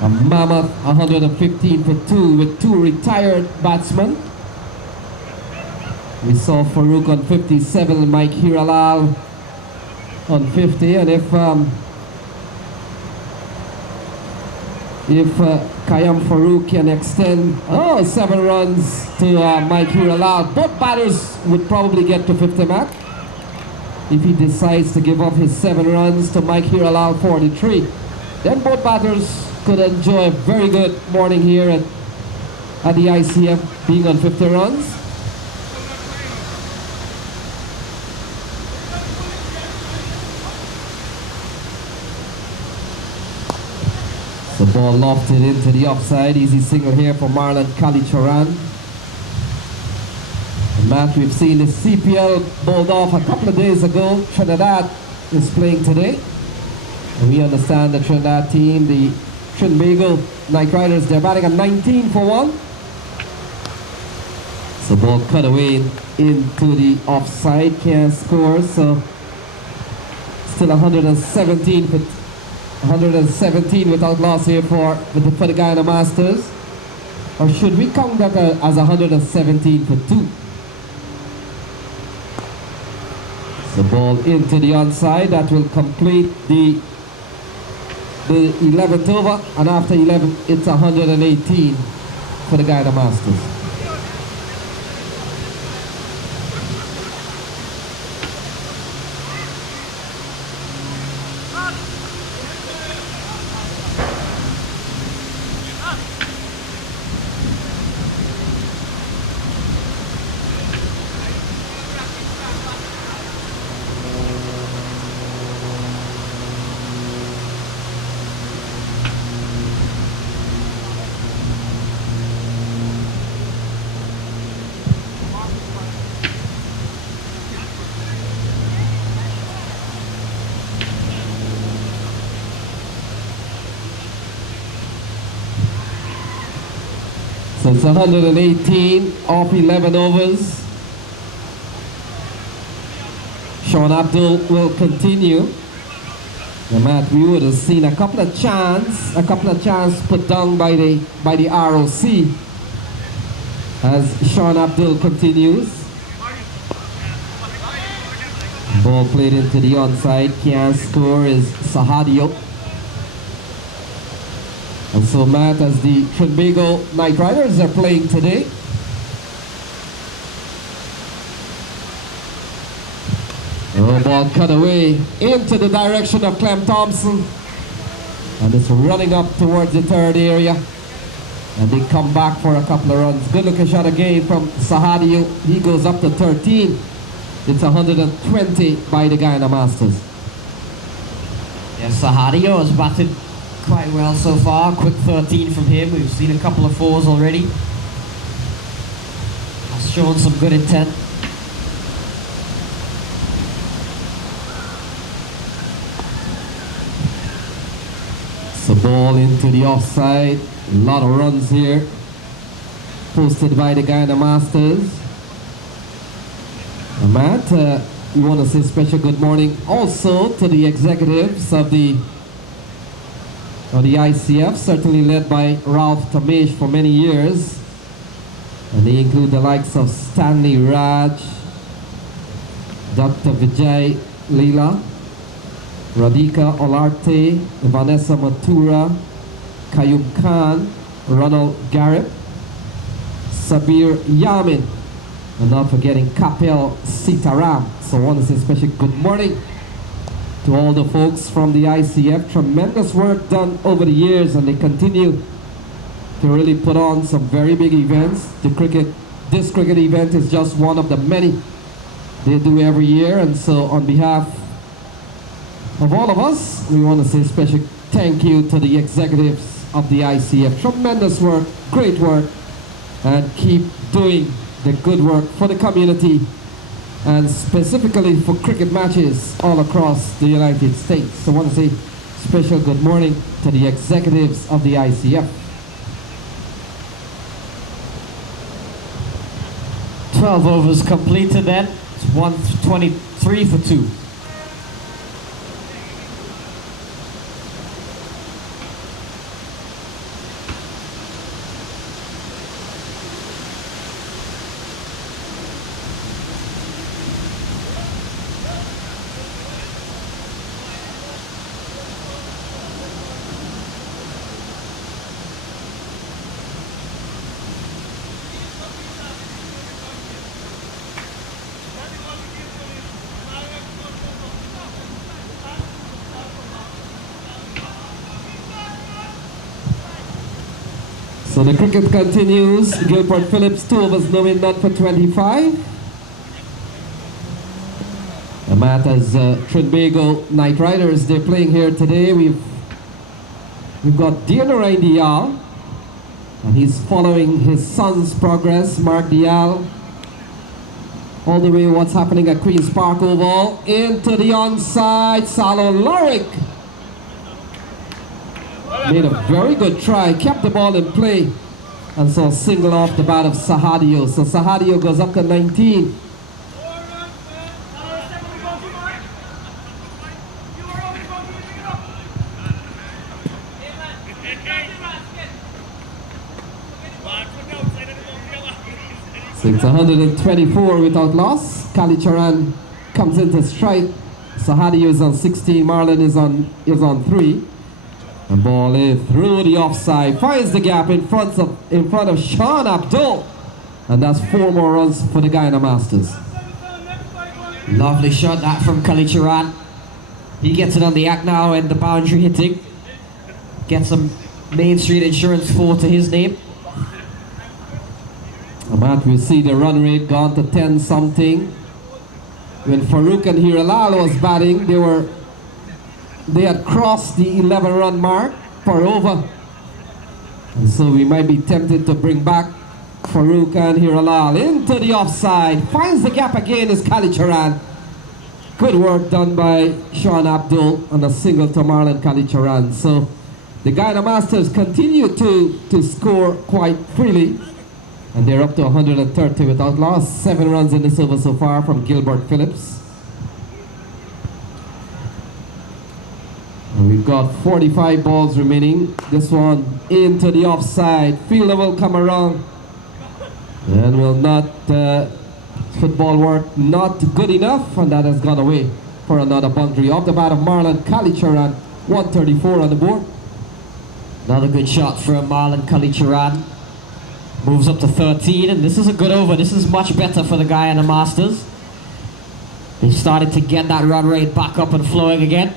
a mammoth 115 for 2 with 2 retired batsmen. We saw Farouk on 57 and Mike Hiralal on 50. And if Kayam Farouk can extend 7 runs to Mike Hiralal, both batters would probably get to 50 mark. If he decides to give up his 7 runs to Mike Hiralal 43, then both batters could enjoy a very good morning here at the ICF, being on 50 runs. The ball lofted into the offside. Easy single here for Marlon Kalicharan. And Matt, we've seen the CPL bowled off a couple of days ago. Trinidad is playing today. And we understand the Trinidad team, the Trinbago Knight Riders, they're batting at 19 for 1. So ball cut away into the offside, can't score. So still 117 without loss here for the Guyana Masters. Or should we count that as 117 for 2? So ball into the onside, that will complete the 11th over, and after 11 it's 118 for the Guyana Masters. So it's 118 off 11 overs. Sean Abdul will continue. Now, Matt, we would have seen a couple of chants put down by the ROC as Sean Abdul continues. Ball played into the onside. Can't score is Sahadio. And so Matt, as the Trinbago Knight Riders are playing today. Oh, ball cut away into the direction of Clem Thompson. And it's running up towards the third area. And they come back for a couple of runs. Good looking shot again from Sahadio. He goes up to 13. It's 120 by the Guyana Masters. Yes, Sahadio has batted quite well so far. Quick 13 from him. We've seen a couple of fours already. Has shown some good intent. So ball into the offside. A lot of runs here. Posted by the Guyana Masters. Matt, we want to say special good morning also to the executives of the ICF, certainly led by Ralph Tamesh for many years. And they include the likes of Stanley Raj, Dr. Vijay Leela, Radhika Olarte, Vanessa Matura, Kayum Khan, Ronald Garrett, Sabir Yamin, and not forgetting Kapil Sitaram. So I want to say special good morning to all the folks from the ICF. Tremendous work done over the years, and they continue to really put on some very big events. This cricket event is just one of the many they do every year, and so on behalf of all of us, we want to say special thank you to the executives of the ICF. Tremendous work, great work, and keep doing the good work for the community and specifically for cricket matches all across the United States. So I want to say special good morning to the executives of the ICF. 12 overs completed then. It's 123 for 2. So the cricket continues. Gilbert Phillips, 2 overs, no win, none for 25. The Matt as Trinbago Knight Riders, they're playing here today. We've got Dianarain Dial, and he's following his son's progress, Mark Dial, all the way what's happening at Queen's Park Oval. Into the onside, Salo Lorik made a very good try, kept the ball in play, and so single off the bat of Sahadio. So Sahadio goes up to 19. So it's 124 without loss. Kalicharan comes into strike. Sahadio is on 16. Marlon is on 3. The ball is through the offside, finds the gap in front of Sean Abdul, and that's 4 more runs for the Guyana Masters. Lovely shot that from Kalicharan. He gets it on the act now and the boundary hitting. Gets some Main Street Insurance 4 to his name. Matt, we see the run rate gone to 10 something. When Farouk and Hiralal was batting, they had crossed the 11 run mark for over. And so we might be tempted to bring back Farouk and Hiralal into the offside. Finds the gap again is Kalicharan. Good work done by Sean Abdul on a single to Marlon Kalicharan. So the Guyana Masters continue to score quite freely. And they're up to 130 without loss. 7 runs in this over so far from Gilbert Phillips. And we've got 45 balls remaining. This one into the offside. Fielder will come around. And will not, football work not good enough, and that has gone away for another boundary. Off the bat of Marlon Kalicharan, 134 on the board. Another good shot from Marlon Kalicharan. Moves up to 13, and this is a good over. This is much better for the Guyana Masters. They started to get that run rate back up and flowing again.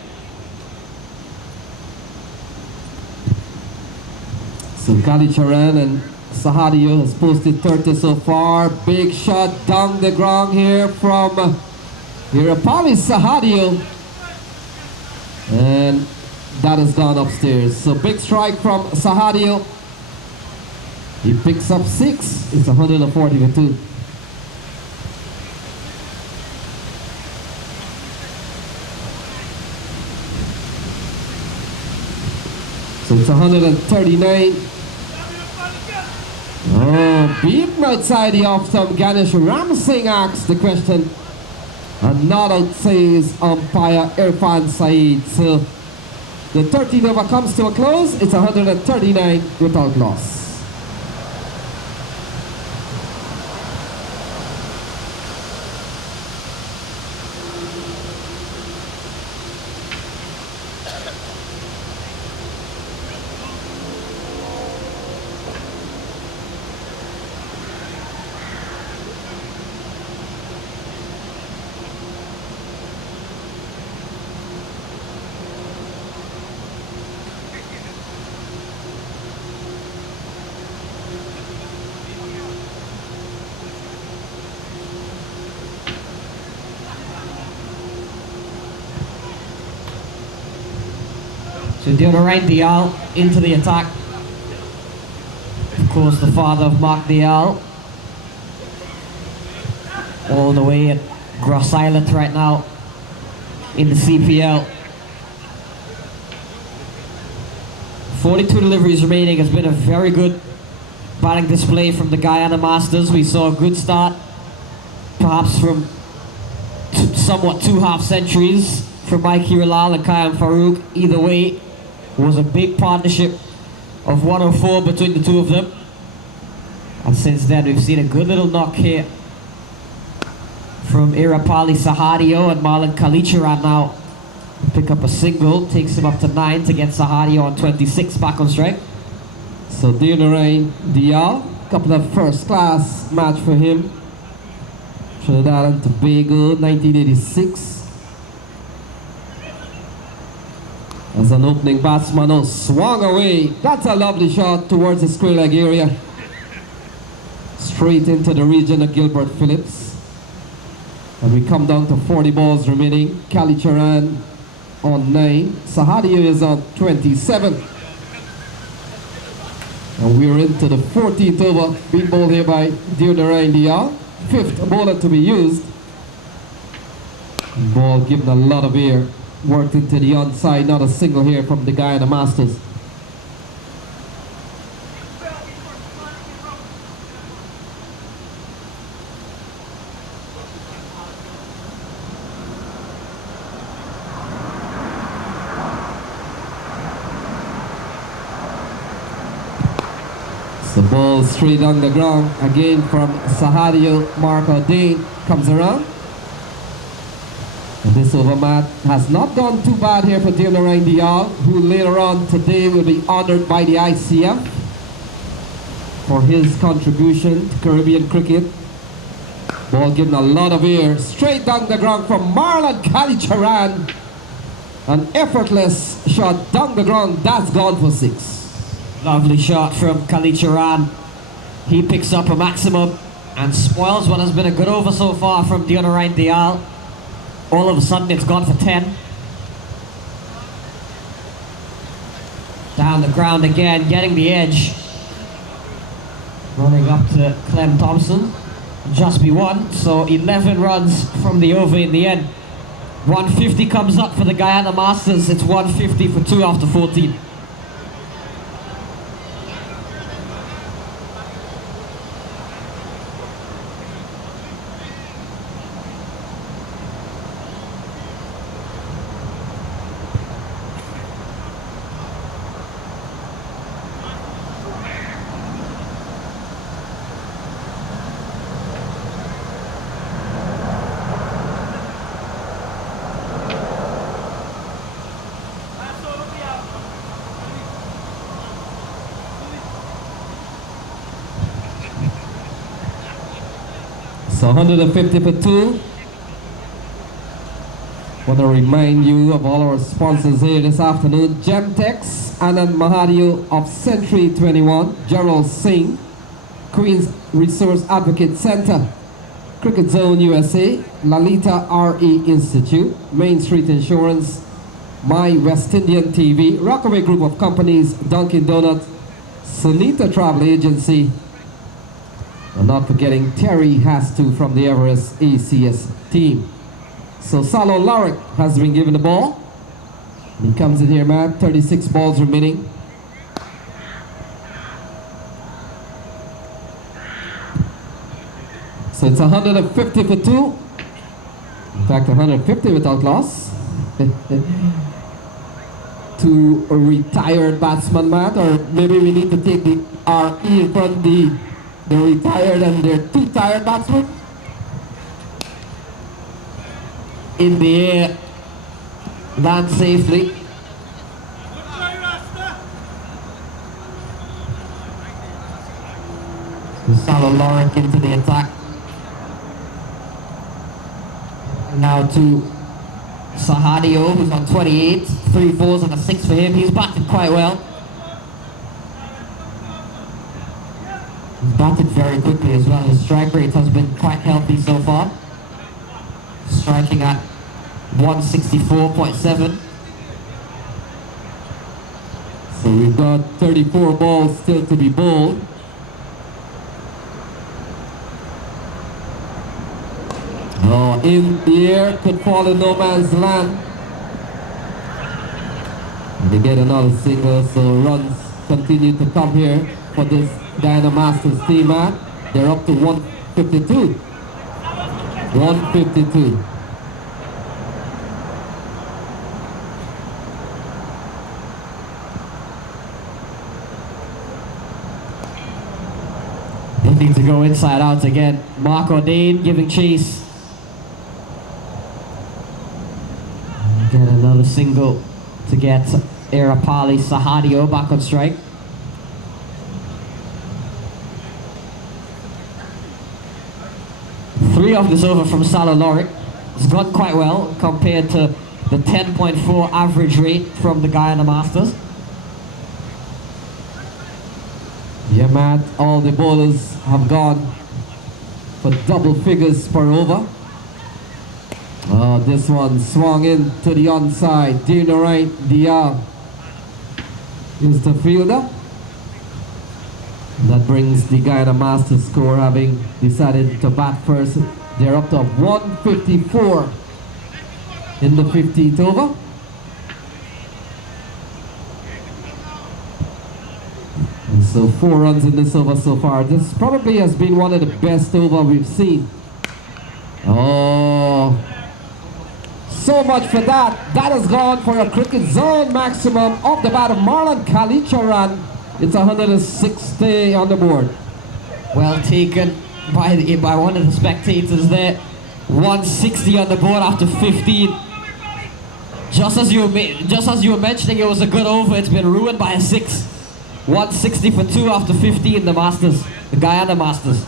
So Kalicharan and Sahadio has posted 30 so far. Big shot down the ground here from Irapali Sahadio. And that has gone upstairs. So big strike from Sahadio. He picks up 6. It's 140 for 2. So it's 139. Oh, beaten outside the off stump. Ganesh Ramsingh asks the question. And not out says umpire Irfan Saeed. So the 13th over comes to a close. It's 139 without loss. So Deodorant Dial into the attack. Of course, the father of Mark Dial. All the way at Gross Island right now in the CPL. 42 deliveries remaining. Has been a very good batting display from the Guyana Masters. We saw a good start, perhaps from somewhat 2 half centuries from Mikey Rilal and Kayam Farouk. Either way, it was a big partnership of 104 between the two of them. And since then, we've seen a good little knock here from Irapali Sahadio, and Marlon Kalicharan now pick up a single, takes him up to 9 to get Sahadio on 26 back on strike. So Deodorant Dial, couple of first class match for him. Trinidad and Tobago, 1986. As an opening batsman, now swung away. That's a lovely shot towards the square leg area. Straight into the region of Gilbert Phillips. And we come down to 40 balls remaining. Kalicharan on 9. Sahadio is on 27. And we're into the 14th over. Being bowled here by Deodorant Dial. 5th bowler to be used. Ball given a lot of air. Worked into the onside, not a single here from the Guyana Masters. The ball straight on the ground again from Sahadio. Marco Dane comes around. And this over mat has not gone too bad here for Deodorant Dial, who later on today will be honored by the ICF for his contribution to Caribbean cricket. Ball given a lot of air, straight down the ground from Marlon Kalicharan. An effortless shot down the ground, that's gone for 6. Lovely shot from Kalicharan. He picks up a maximum and spoils what has been a good over so far from Deodorant Dial. All of a sudden it's gone for 10. Down the ground again, getting the edge. Running up to Clem Thompson. Just be 1, so 11 runs from the over in the end. 150 comes up for the Guyana Masters. It's 150 for 2 after 14. So 150 for 2. Want to remind you of all our sponsors here this afternoon. Gemtex, Anand Mahadio of Century 21, Gerald Singh, Queen's Resource Advocate Center, Cricket Zone USA, Lalita RE Institute, Main Street Insurance, My West Indian TV, Rockaway Group of Companies, Dunkin' Donuts, Sunita Travel Agency, and not forgetting Terry Hastu from the Everest ACS team. So Salo Lorick has been given the ball. He comes in here, man. 36 balls remaining. So it's 150 for 2. In fact, 150 without loss. To a retired batsman, Matt, or maybe we need to take the RE in front of the retired and they're too tired batsmen. In the air, land safely. Salo Lorick into the attack. Now to Sahadio, who's on 28, 3 balls and a 6 for him. He's batted quite well. He's batted very quickly as well. His strike rate has been quite healthy so far. Striking at 164.7. So we've got 34 balls still to be bowled. Oh, in the air, could fall in no man's land. And they get another single, so runs continue to come here for this Guyana Masters team, man. They're up to 152. 152. They need to go inside out again. Mark Ordain giving chase. Get another single to get Erapali Sahadio back on strike. Three off this over from Salo Lorick. It's gone quite well compared to the 10.4 average rate from the Guyana Masters. Yeah, man, all the bowlers have gone for double figures per over. Oh, this one swung in to the onside. Dino right, Dial is the fielder. That brings the Guyana Masters score, having decided to bat first. They're up to 154 in the 15th over. And so 4 runs in this over so far. This probably has been one of the best over we've seen. Oh, so much for that. That has gone for a cricket zone maximum off the bat of Marlon Kalicharan. It's 160 on the board. Well taken by one of the spectators there. 160 on the board after 15. Just as you were mentioning, it was a good over. It's been ruined by a 6. 160 for 2 after 15. The Masters, the Guyana Masters.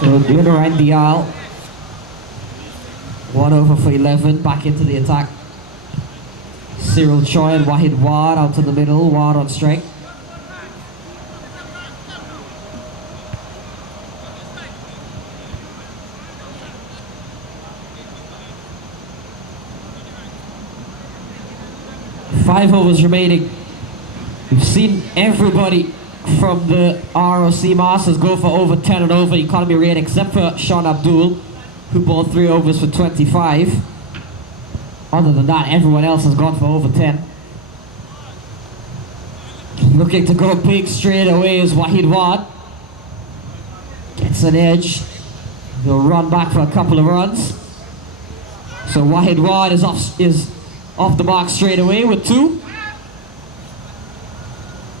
So Dino right, Dial. 1 over for 11, back into the attack. Cyril Choi and Wahid Wad out to the middle, Wad on strike. 5 overs remaining. We've seen everybody from the ROC Masters go for over 10 and over economy rate, except for Sean Abdul, who bowled 3 overs for 25. Other than that, everyone else has gone for over 10. Looking to go big straight away is Wahid Wad. Gets an edge. They'll run back for a couple of runs. So Wahid Wad is off the mark straight away with 2.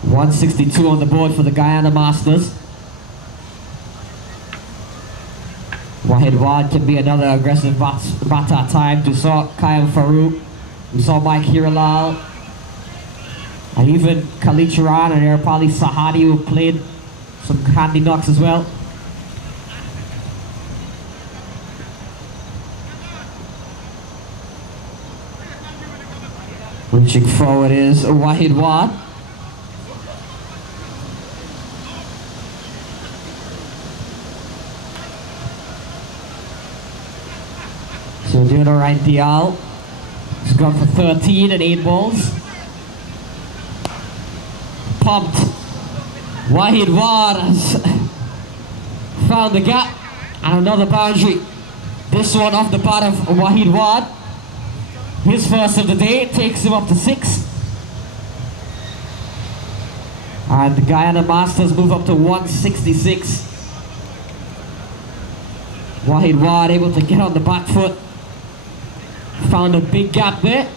162 on the board for the Guyana Masters. Wahid Wad can be another aggressive batter at times. We saw Kayam Farouk, we saw Mike Hiralal, and even Khalid Charan and Erpali Sahadi, who played some handy knocks as well. Reaching forward is Wahid Wad. So doing alright, Dial. He's gone for 13 and 8 balls. Pumped. Wahid Wad has found the gap and another boundary. This one off the bat of Wahid Wad. His first of the day takes him up to 6. And the Guyana Masters move up to 166. Wahid Wad able to get on the back foot. Found a big gap there.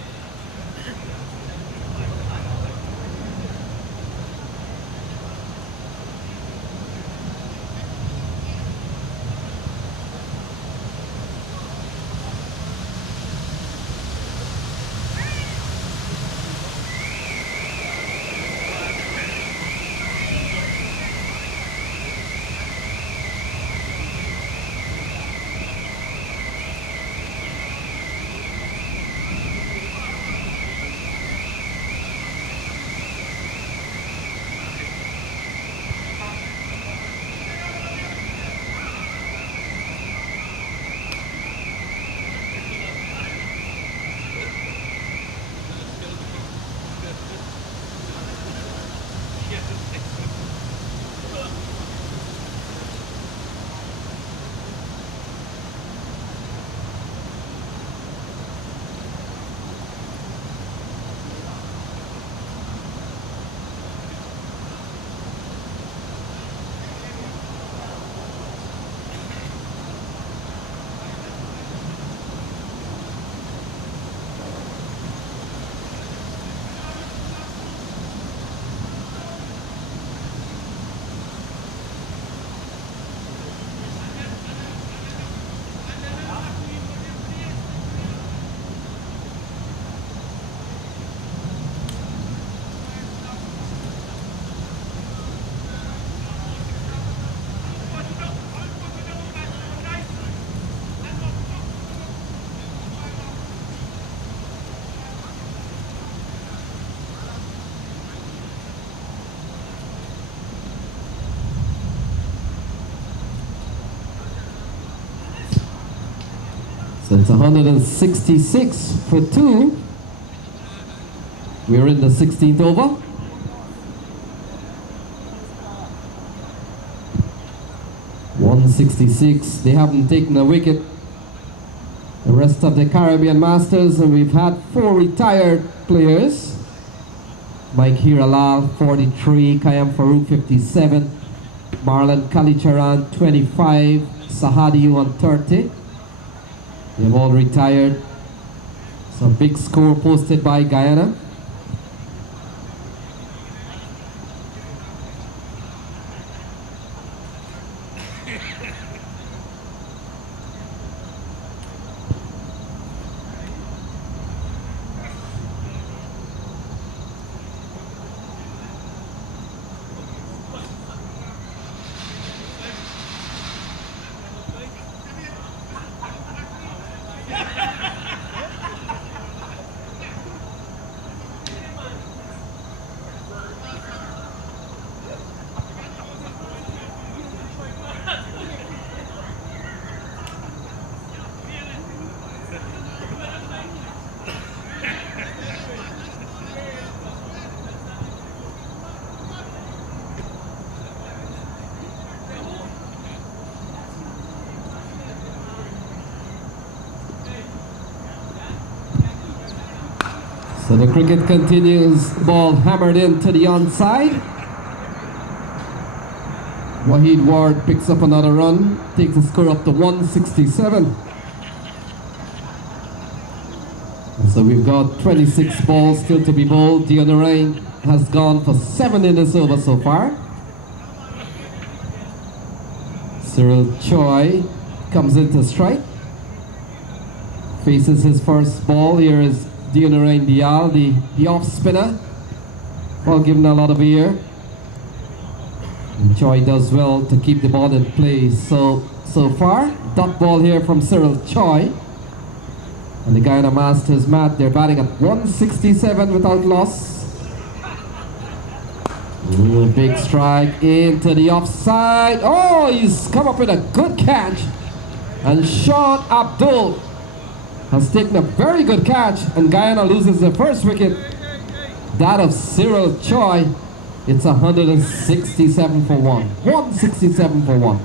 So it's 166 for 2. We're in the 16th over. .166. They haven't taken a wicket. The rest of the Caribbean Masters, and we've had 4 retired players. Mike Hiralal, 43. Kayam Farouk, 57. Marlon Kalicharan, 25. Sahadi on 30. They've all retired. Some big score posted by Guyana. So the cricket continues, ball hammered into the onside. Wahid Ward picks up another run, takes the score up to 167. And so we've got 26 balls still to be bowled. Deonarain has gone for 7 in this over so far. Cyril Choi comes into strike. Faces his first ball. Here is Deonarain Dial, the off spinner. Ball given a lot of air. And Choi does well to keep the ball in play. So far, dot ball here from Cyril Choi. And the Guyana Masters, Matt, they're batting at 167 without loss. Ooh, big strike into the offside. Oh, he's come up with a good catch. And Sean Abdul has taken a very good catch. And Guyana loses the first wicket. That of Cyril Choi. It's 167 for 1. 167 for 1.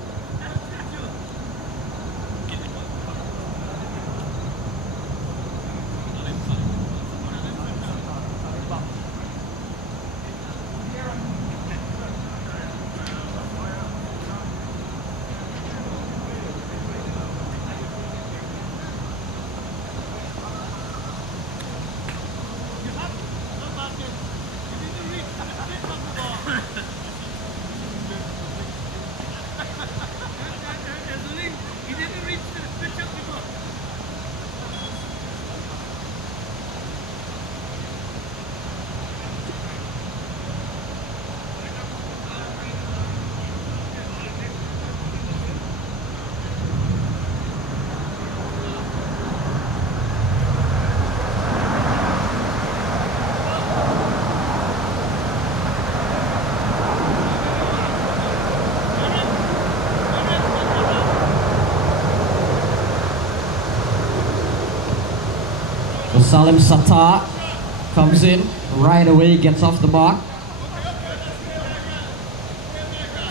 Salim Sattar comes in right away, gets off the mark.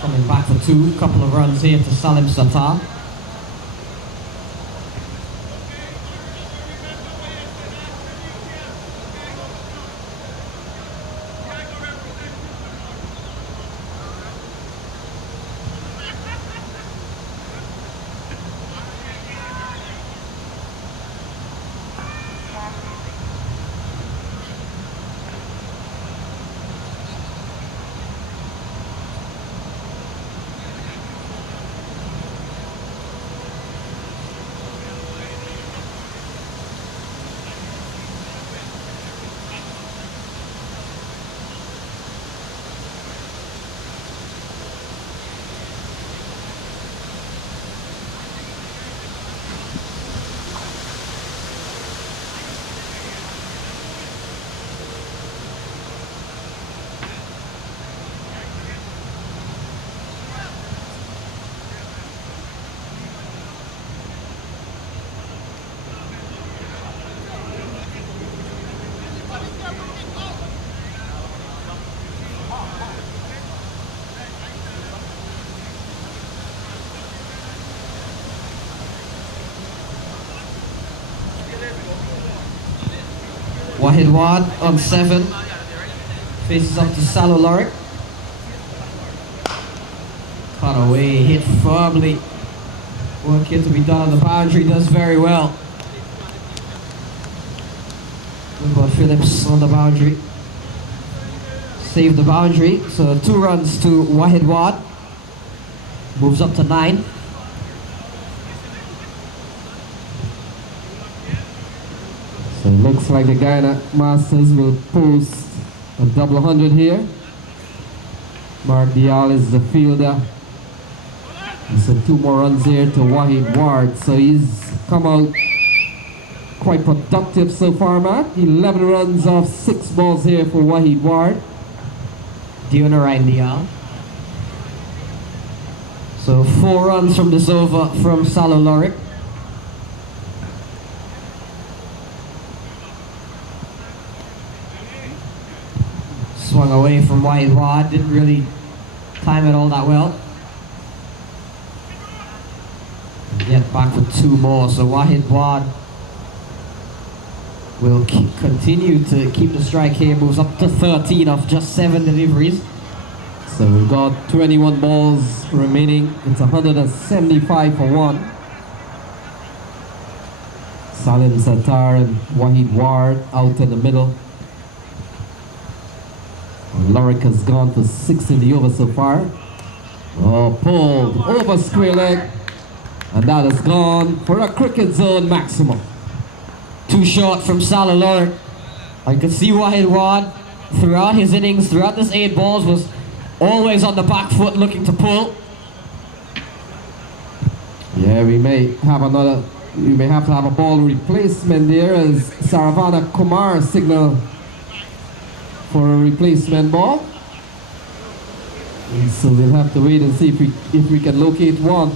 Coming back for 2, couple of runs here to Salim Sattar. Wahid Ward on 7. Faces up to Salo Lorik. Cut away, hit firmly. Work here to be done on the boundary, does very well. Good ball Phillips on the boundary. Save the boundary, so 2 runs to Wahid Ward. Moves up to 9. So it looks like the Guyana Masters will post a double 100 here. Mark Dial is the fielder. And so 2 more runs here to Wahid Ward. So he's come out quite productive so far, Matt. 11 runs off 6 balls here for Wahid Ward. Deonarain Dial. So 4 runs from this over from Salo Lorik. Swung away from Wahid Ward, didn't really time it all that well. Get back for 2 more, so Wahid Ward will continue to keep the strike here. Moves up to 13 off just 7 deliveries. So we've got 21 balls remaining. It's 175 for 1. Salim Sattar and Wahid Ward out in the middle. Lorik has gone for 6 in the over so far. Oh, pulled over square leg. And that is gone for a cricket zone maximum. Too short from Salah Lorik. I could see Wahid Ward throughout his innings, throughout this 8 balls, was always on the back foot looking to pull. Yeah, we may have to have a ball replacement there as Saravana Kumar signal for a replacement ball. And so we'll have to wait and see if we can locate one.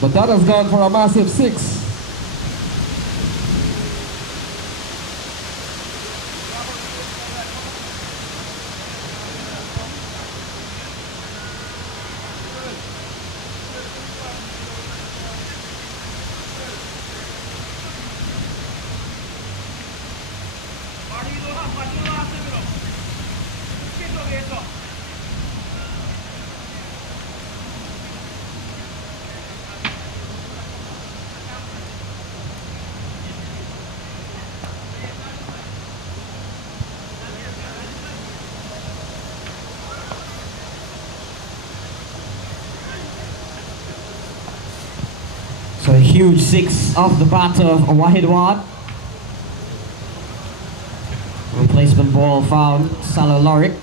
But that has gone for a massive 6. So a huge 6 off the bat of Wahid Ward. Replacement ball found, Salah Lorik.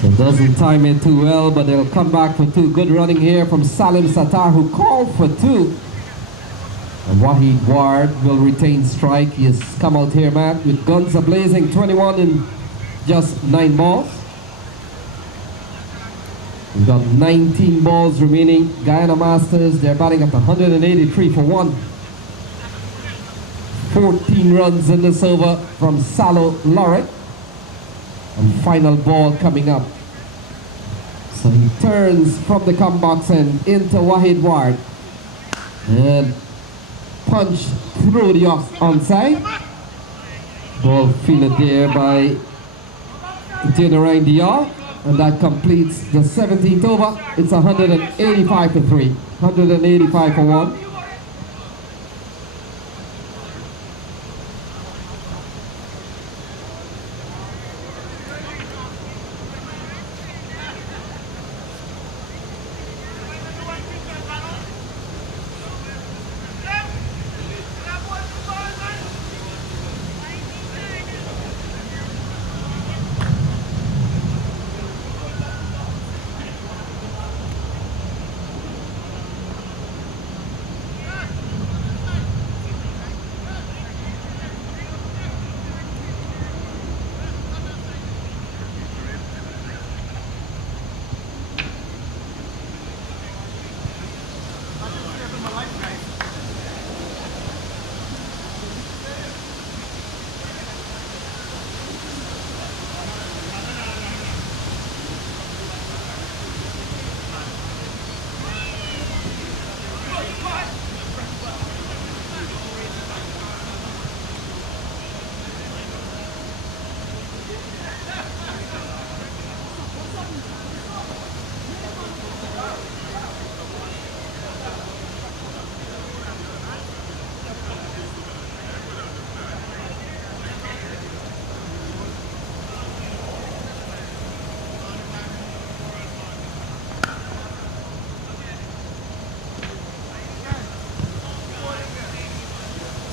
So doesn't time it too well, but they'll come back for 2. Good running here from Salim Sattar, who called for 2. And Wahid Ward will retain strike. He has come out here, Matt, with guns a-blazing, 21 in just 9 balls. We've got 19 balls remaining. Guyana Masters, they're batting at 183 for 1. 14 runs in this over from Salah Lorik. And final ball coming up. So he turns from the come box and into Wahid Ward. And punch through the onside. Ball fielded there by General Dior. And that completes the 17th over. It's 185 to 3. 185 for 1.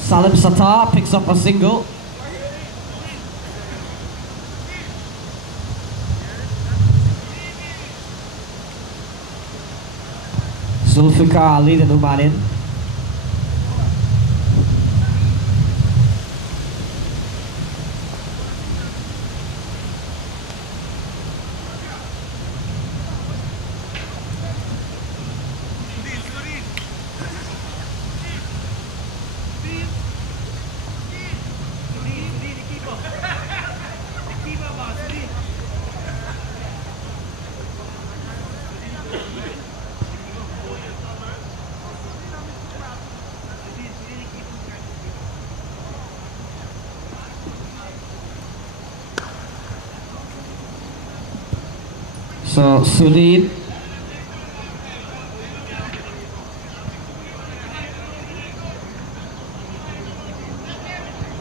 Salim Sattar picks up a single. Zulfikar Ali the new man in. So Sudin.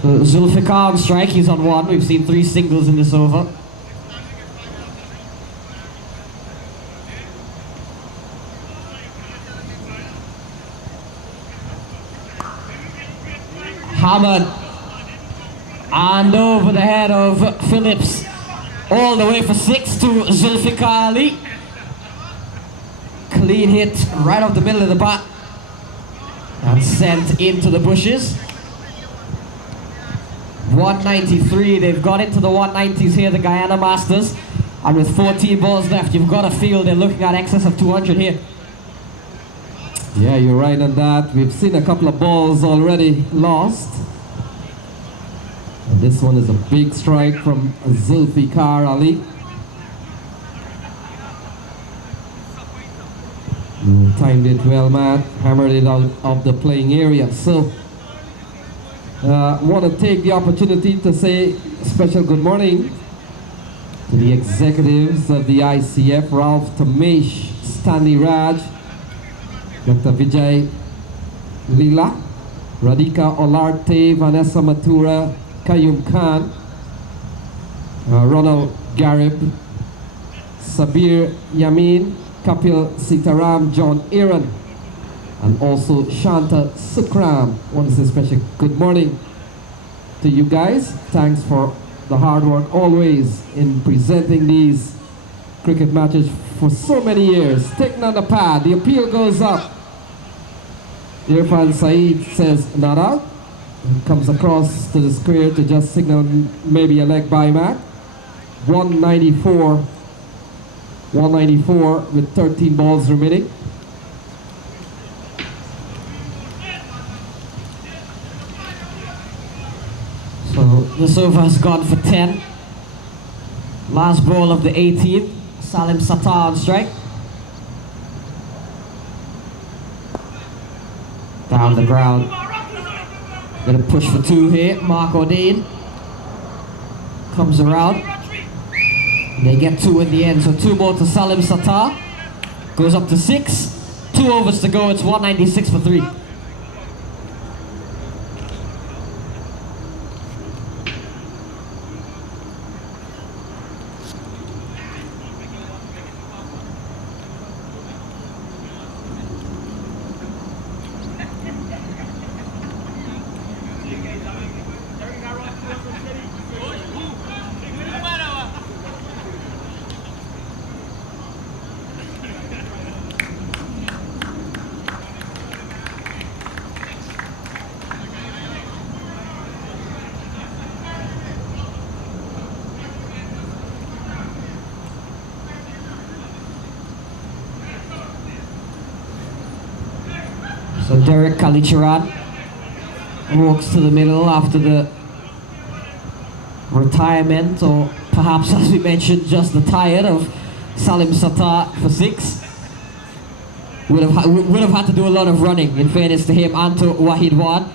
So Zulfikar on strike, he's on one. We've seen 3 singles in this over. Hammered. And over the head of Phillips. All the way for 6 to Zulfikar Ali. Clean hit right off the middle of the bat. And sent into the bushes. 193, they've got into the 190s here, the Guyana Masters. And with 14 balls left, you've got to feel they're looking at excess of 200 here. Yeah, you're right on that. We've seen a couple of balls already lost. And this one is a big strike from Zulfikar Ali. Timed it well, Matt. Hammered it out of the playing area. So, want to take the opportunity to say a special good morning to the executives of the ICF, Ralph Tamesh, Stanley Raj, Dr. Vijay Lila, Radhika Olarte, Vanessa Matura, Kayum Khan, Ronald Garib, Sabir Yamin, Kapil Sitaram, John Aaron, and also Shanta Sukram. Want to say special good morning to you guys. Thanks for the hard work always in presenting these cricket matches for so many years. Taking on the pad, the appeal goes up. Irfan Saeed says not out. And comes across to the square to just signal maybe a leg by Matt. 194 with 13 balls remaining. So this over has gone for 10. Last ball of the 18th. Salim Sattar on strike. Down the ground. Gonna push for 2 here. Mark O'Dean comes around. They get 2 in the end, so 2 more to Salim Sattar. Goes up to 6. 2 overs to go. It's 196 for 3. So Derek Kalicharan walks to the middle after the retirement, or perhaps, as we mentioned, just the tired of Salim Sattar for 6. Would have had to do a lot of running, in fairness to him and to Wahid Wan.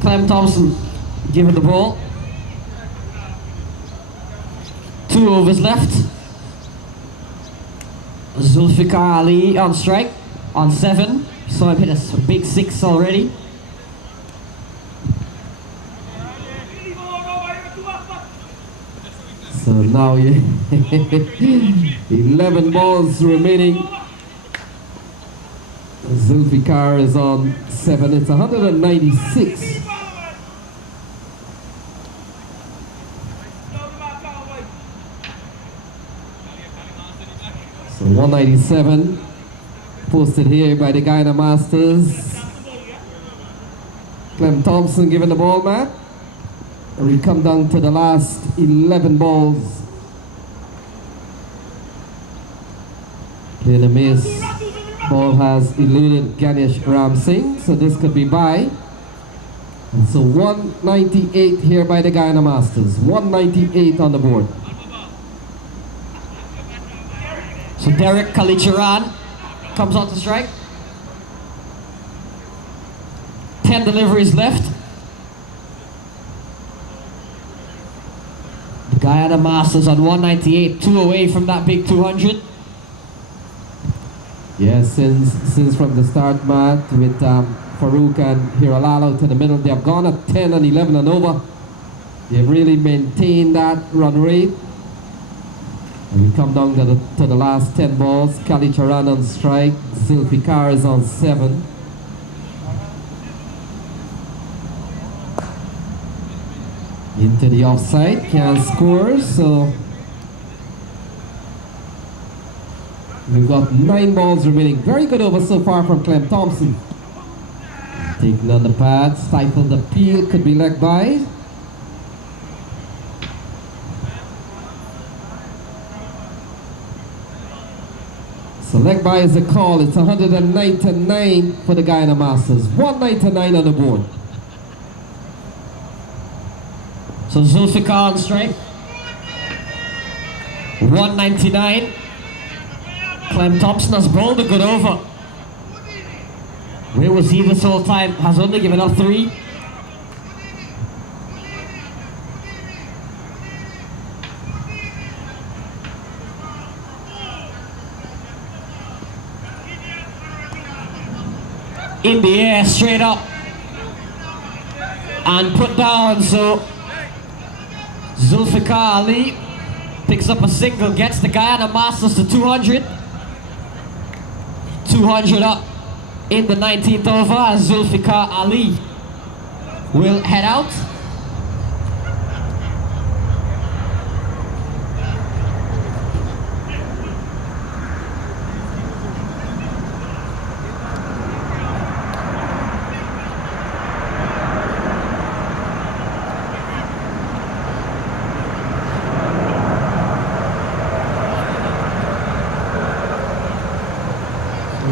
Clem Thompson given the ball. 2 overs left. Zulfikar Ali on strike on 7. Saw him hit a big 6 already. So now 11 balls remaining. Zulfikar is on 7. It's 196. So 197 posted here by the Guyana Masters. Clem Thompson given the ball, Matt. And we come down to the last 11 balls. In a miss, ball has eluded Ganesh Ram Singh, so this could be by. And so 198 here by the Guyana Masters. 198 on the board. So Derek Kalicharan comes on to strike. 10 deliveries left. The Guyana Masters on 198, 2 away from that big 200. Yes, since from the start, Matt, with Farouk and Hiralalo to the middle, they have gone at 10 and 11 and over. They've really maintained that run rate. And we come down to the last 10 balls. Kalicharan on strike, Zulfikar is on 7. Into the offside, can't score, so we've got 9 balls remaining. Very good over so far from Clem Thompson. Taking on the pad, stifled the peel, could be leg by. So leg by is the call. It's 199 for the Guyana Masters. 199 on the board. So Zulfikar on strike. 199. Clem Thompson has bowled a good over. Where was he this whole time? Has only given up 3. In the air, straight up. And put down, so Zulfikar Ali picks up a single, gets the Guyana Masters to 200. 200 up in the 19th over as Zulfikar Ali will head out.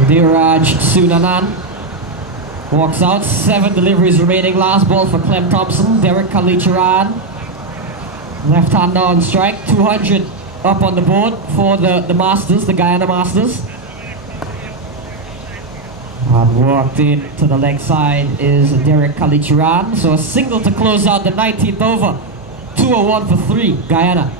Dheeraj Sunanan walks out. 7 deliveries remaining. Last ball for Clem Thompson. Derek Kalicharan, left-hander on strike. 200 up on the board for the Masters, the Guyana Masters. And walked in to the leg side is Derek Kalicharan. So a single to close out the 19th over. 201 for 3, Guyana.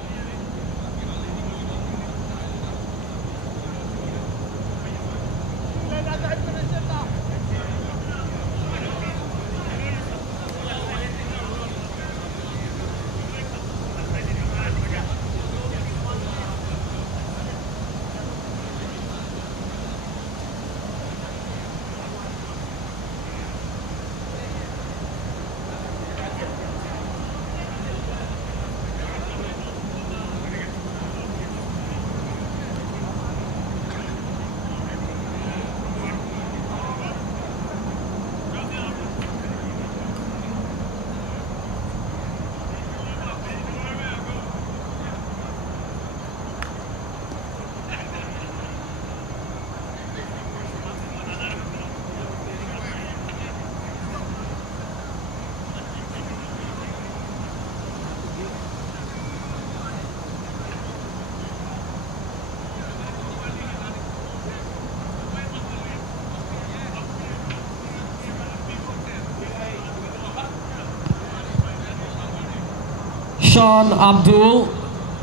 Sean Abdul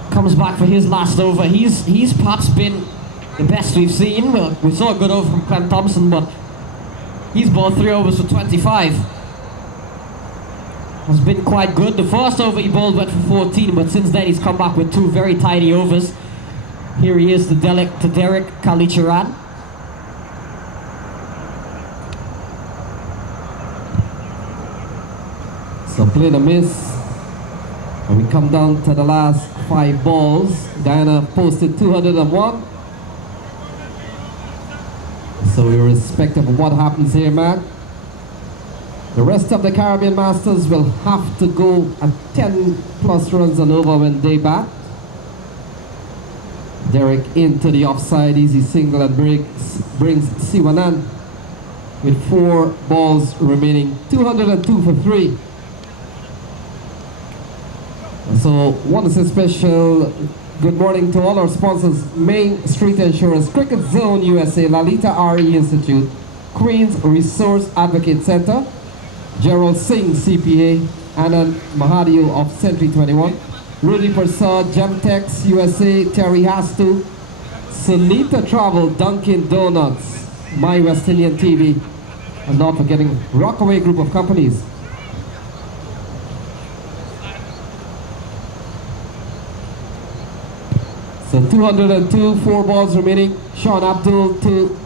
comes back for his last over. He's perhaps been the best we've seen. Well, we saw a good over from Clem Thompson, but he's bowled 3 overs for 25. Has been quite good. The first over he bowled went for 14, but since then he's come back with 2 very tidy overs. Here he is to Derek Kalicharan. So play the miss. And we come down to the last 5 balls. Guyana posted 201. So irrespective of what happens here, Matt, the rest of the Caribbean Masters will have to go at 10 plus runs and over when they bat. Derek into the offside, easy single and brings Siwanan with 4 balls remaining, 202 for 3. So want to say special good morning to all our sponsors: Main Street Insurance, Cricket Zone USA, Lalita RE Institute, Queens Resource Advocate Center, Gerald Singh CPA, Anand Mahadio of Century 21, Rudy Prasad, Gemtex USA, Terry Hastu, Sunita Travel, Dunkin' Donuts, My West Indian TV, and not forgetting Rockaway Group of Companies. So 202, 4 balls remaining. Sean Abdul to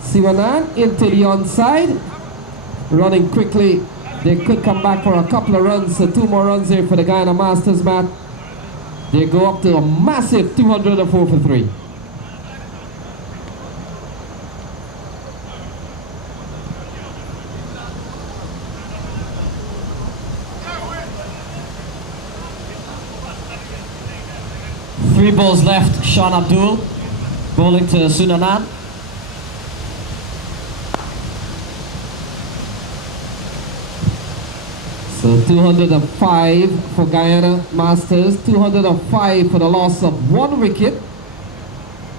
Siwanan into the onside. Running quickly. They could come back for a couple of runs. So 2 more runs here for the Guyana Masters, Matt. They go up to a massive 204 for 3. Three balls left. Sean Abdul bowling to Sunanan. So 205 for Guyana Masters, 205 for the loss of 1 wicket.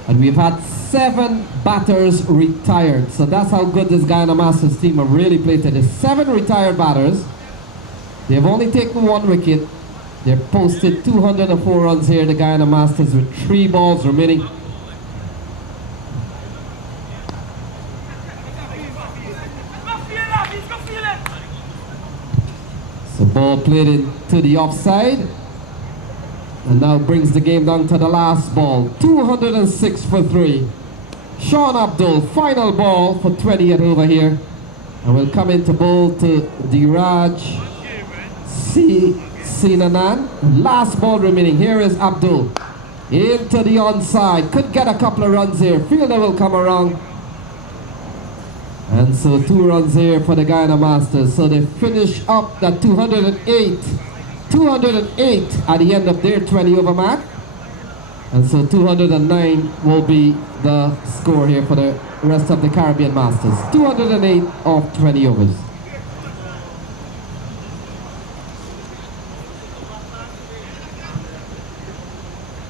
And we've had 7 batters retired. So that's how good this Guyana Masters team have really played today. 7 retired batters. They've only taken 1 wicket. They've posted 204 runs here, the Guyana Masters, with 3 balls remaining. So ball played into the offside. And now brings the game down to the last ball. 206 for 3. Sean Abdul, final ball for 20th over here. And will come in to bowl to Diraj Sinanan. Last ball remaining. Here is Abdul. Into the onside. Could get a couple of runs here. Fielder will come around. And so 2 runs here for the Guyana Masters. So they finish up that 208. 208 at the end of their 20 over mark. And so 209 will be the score here for the rest of the Caribbean Masters. 208 of 20 overs.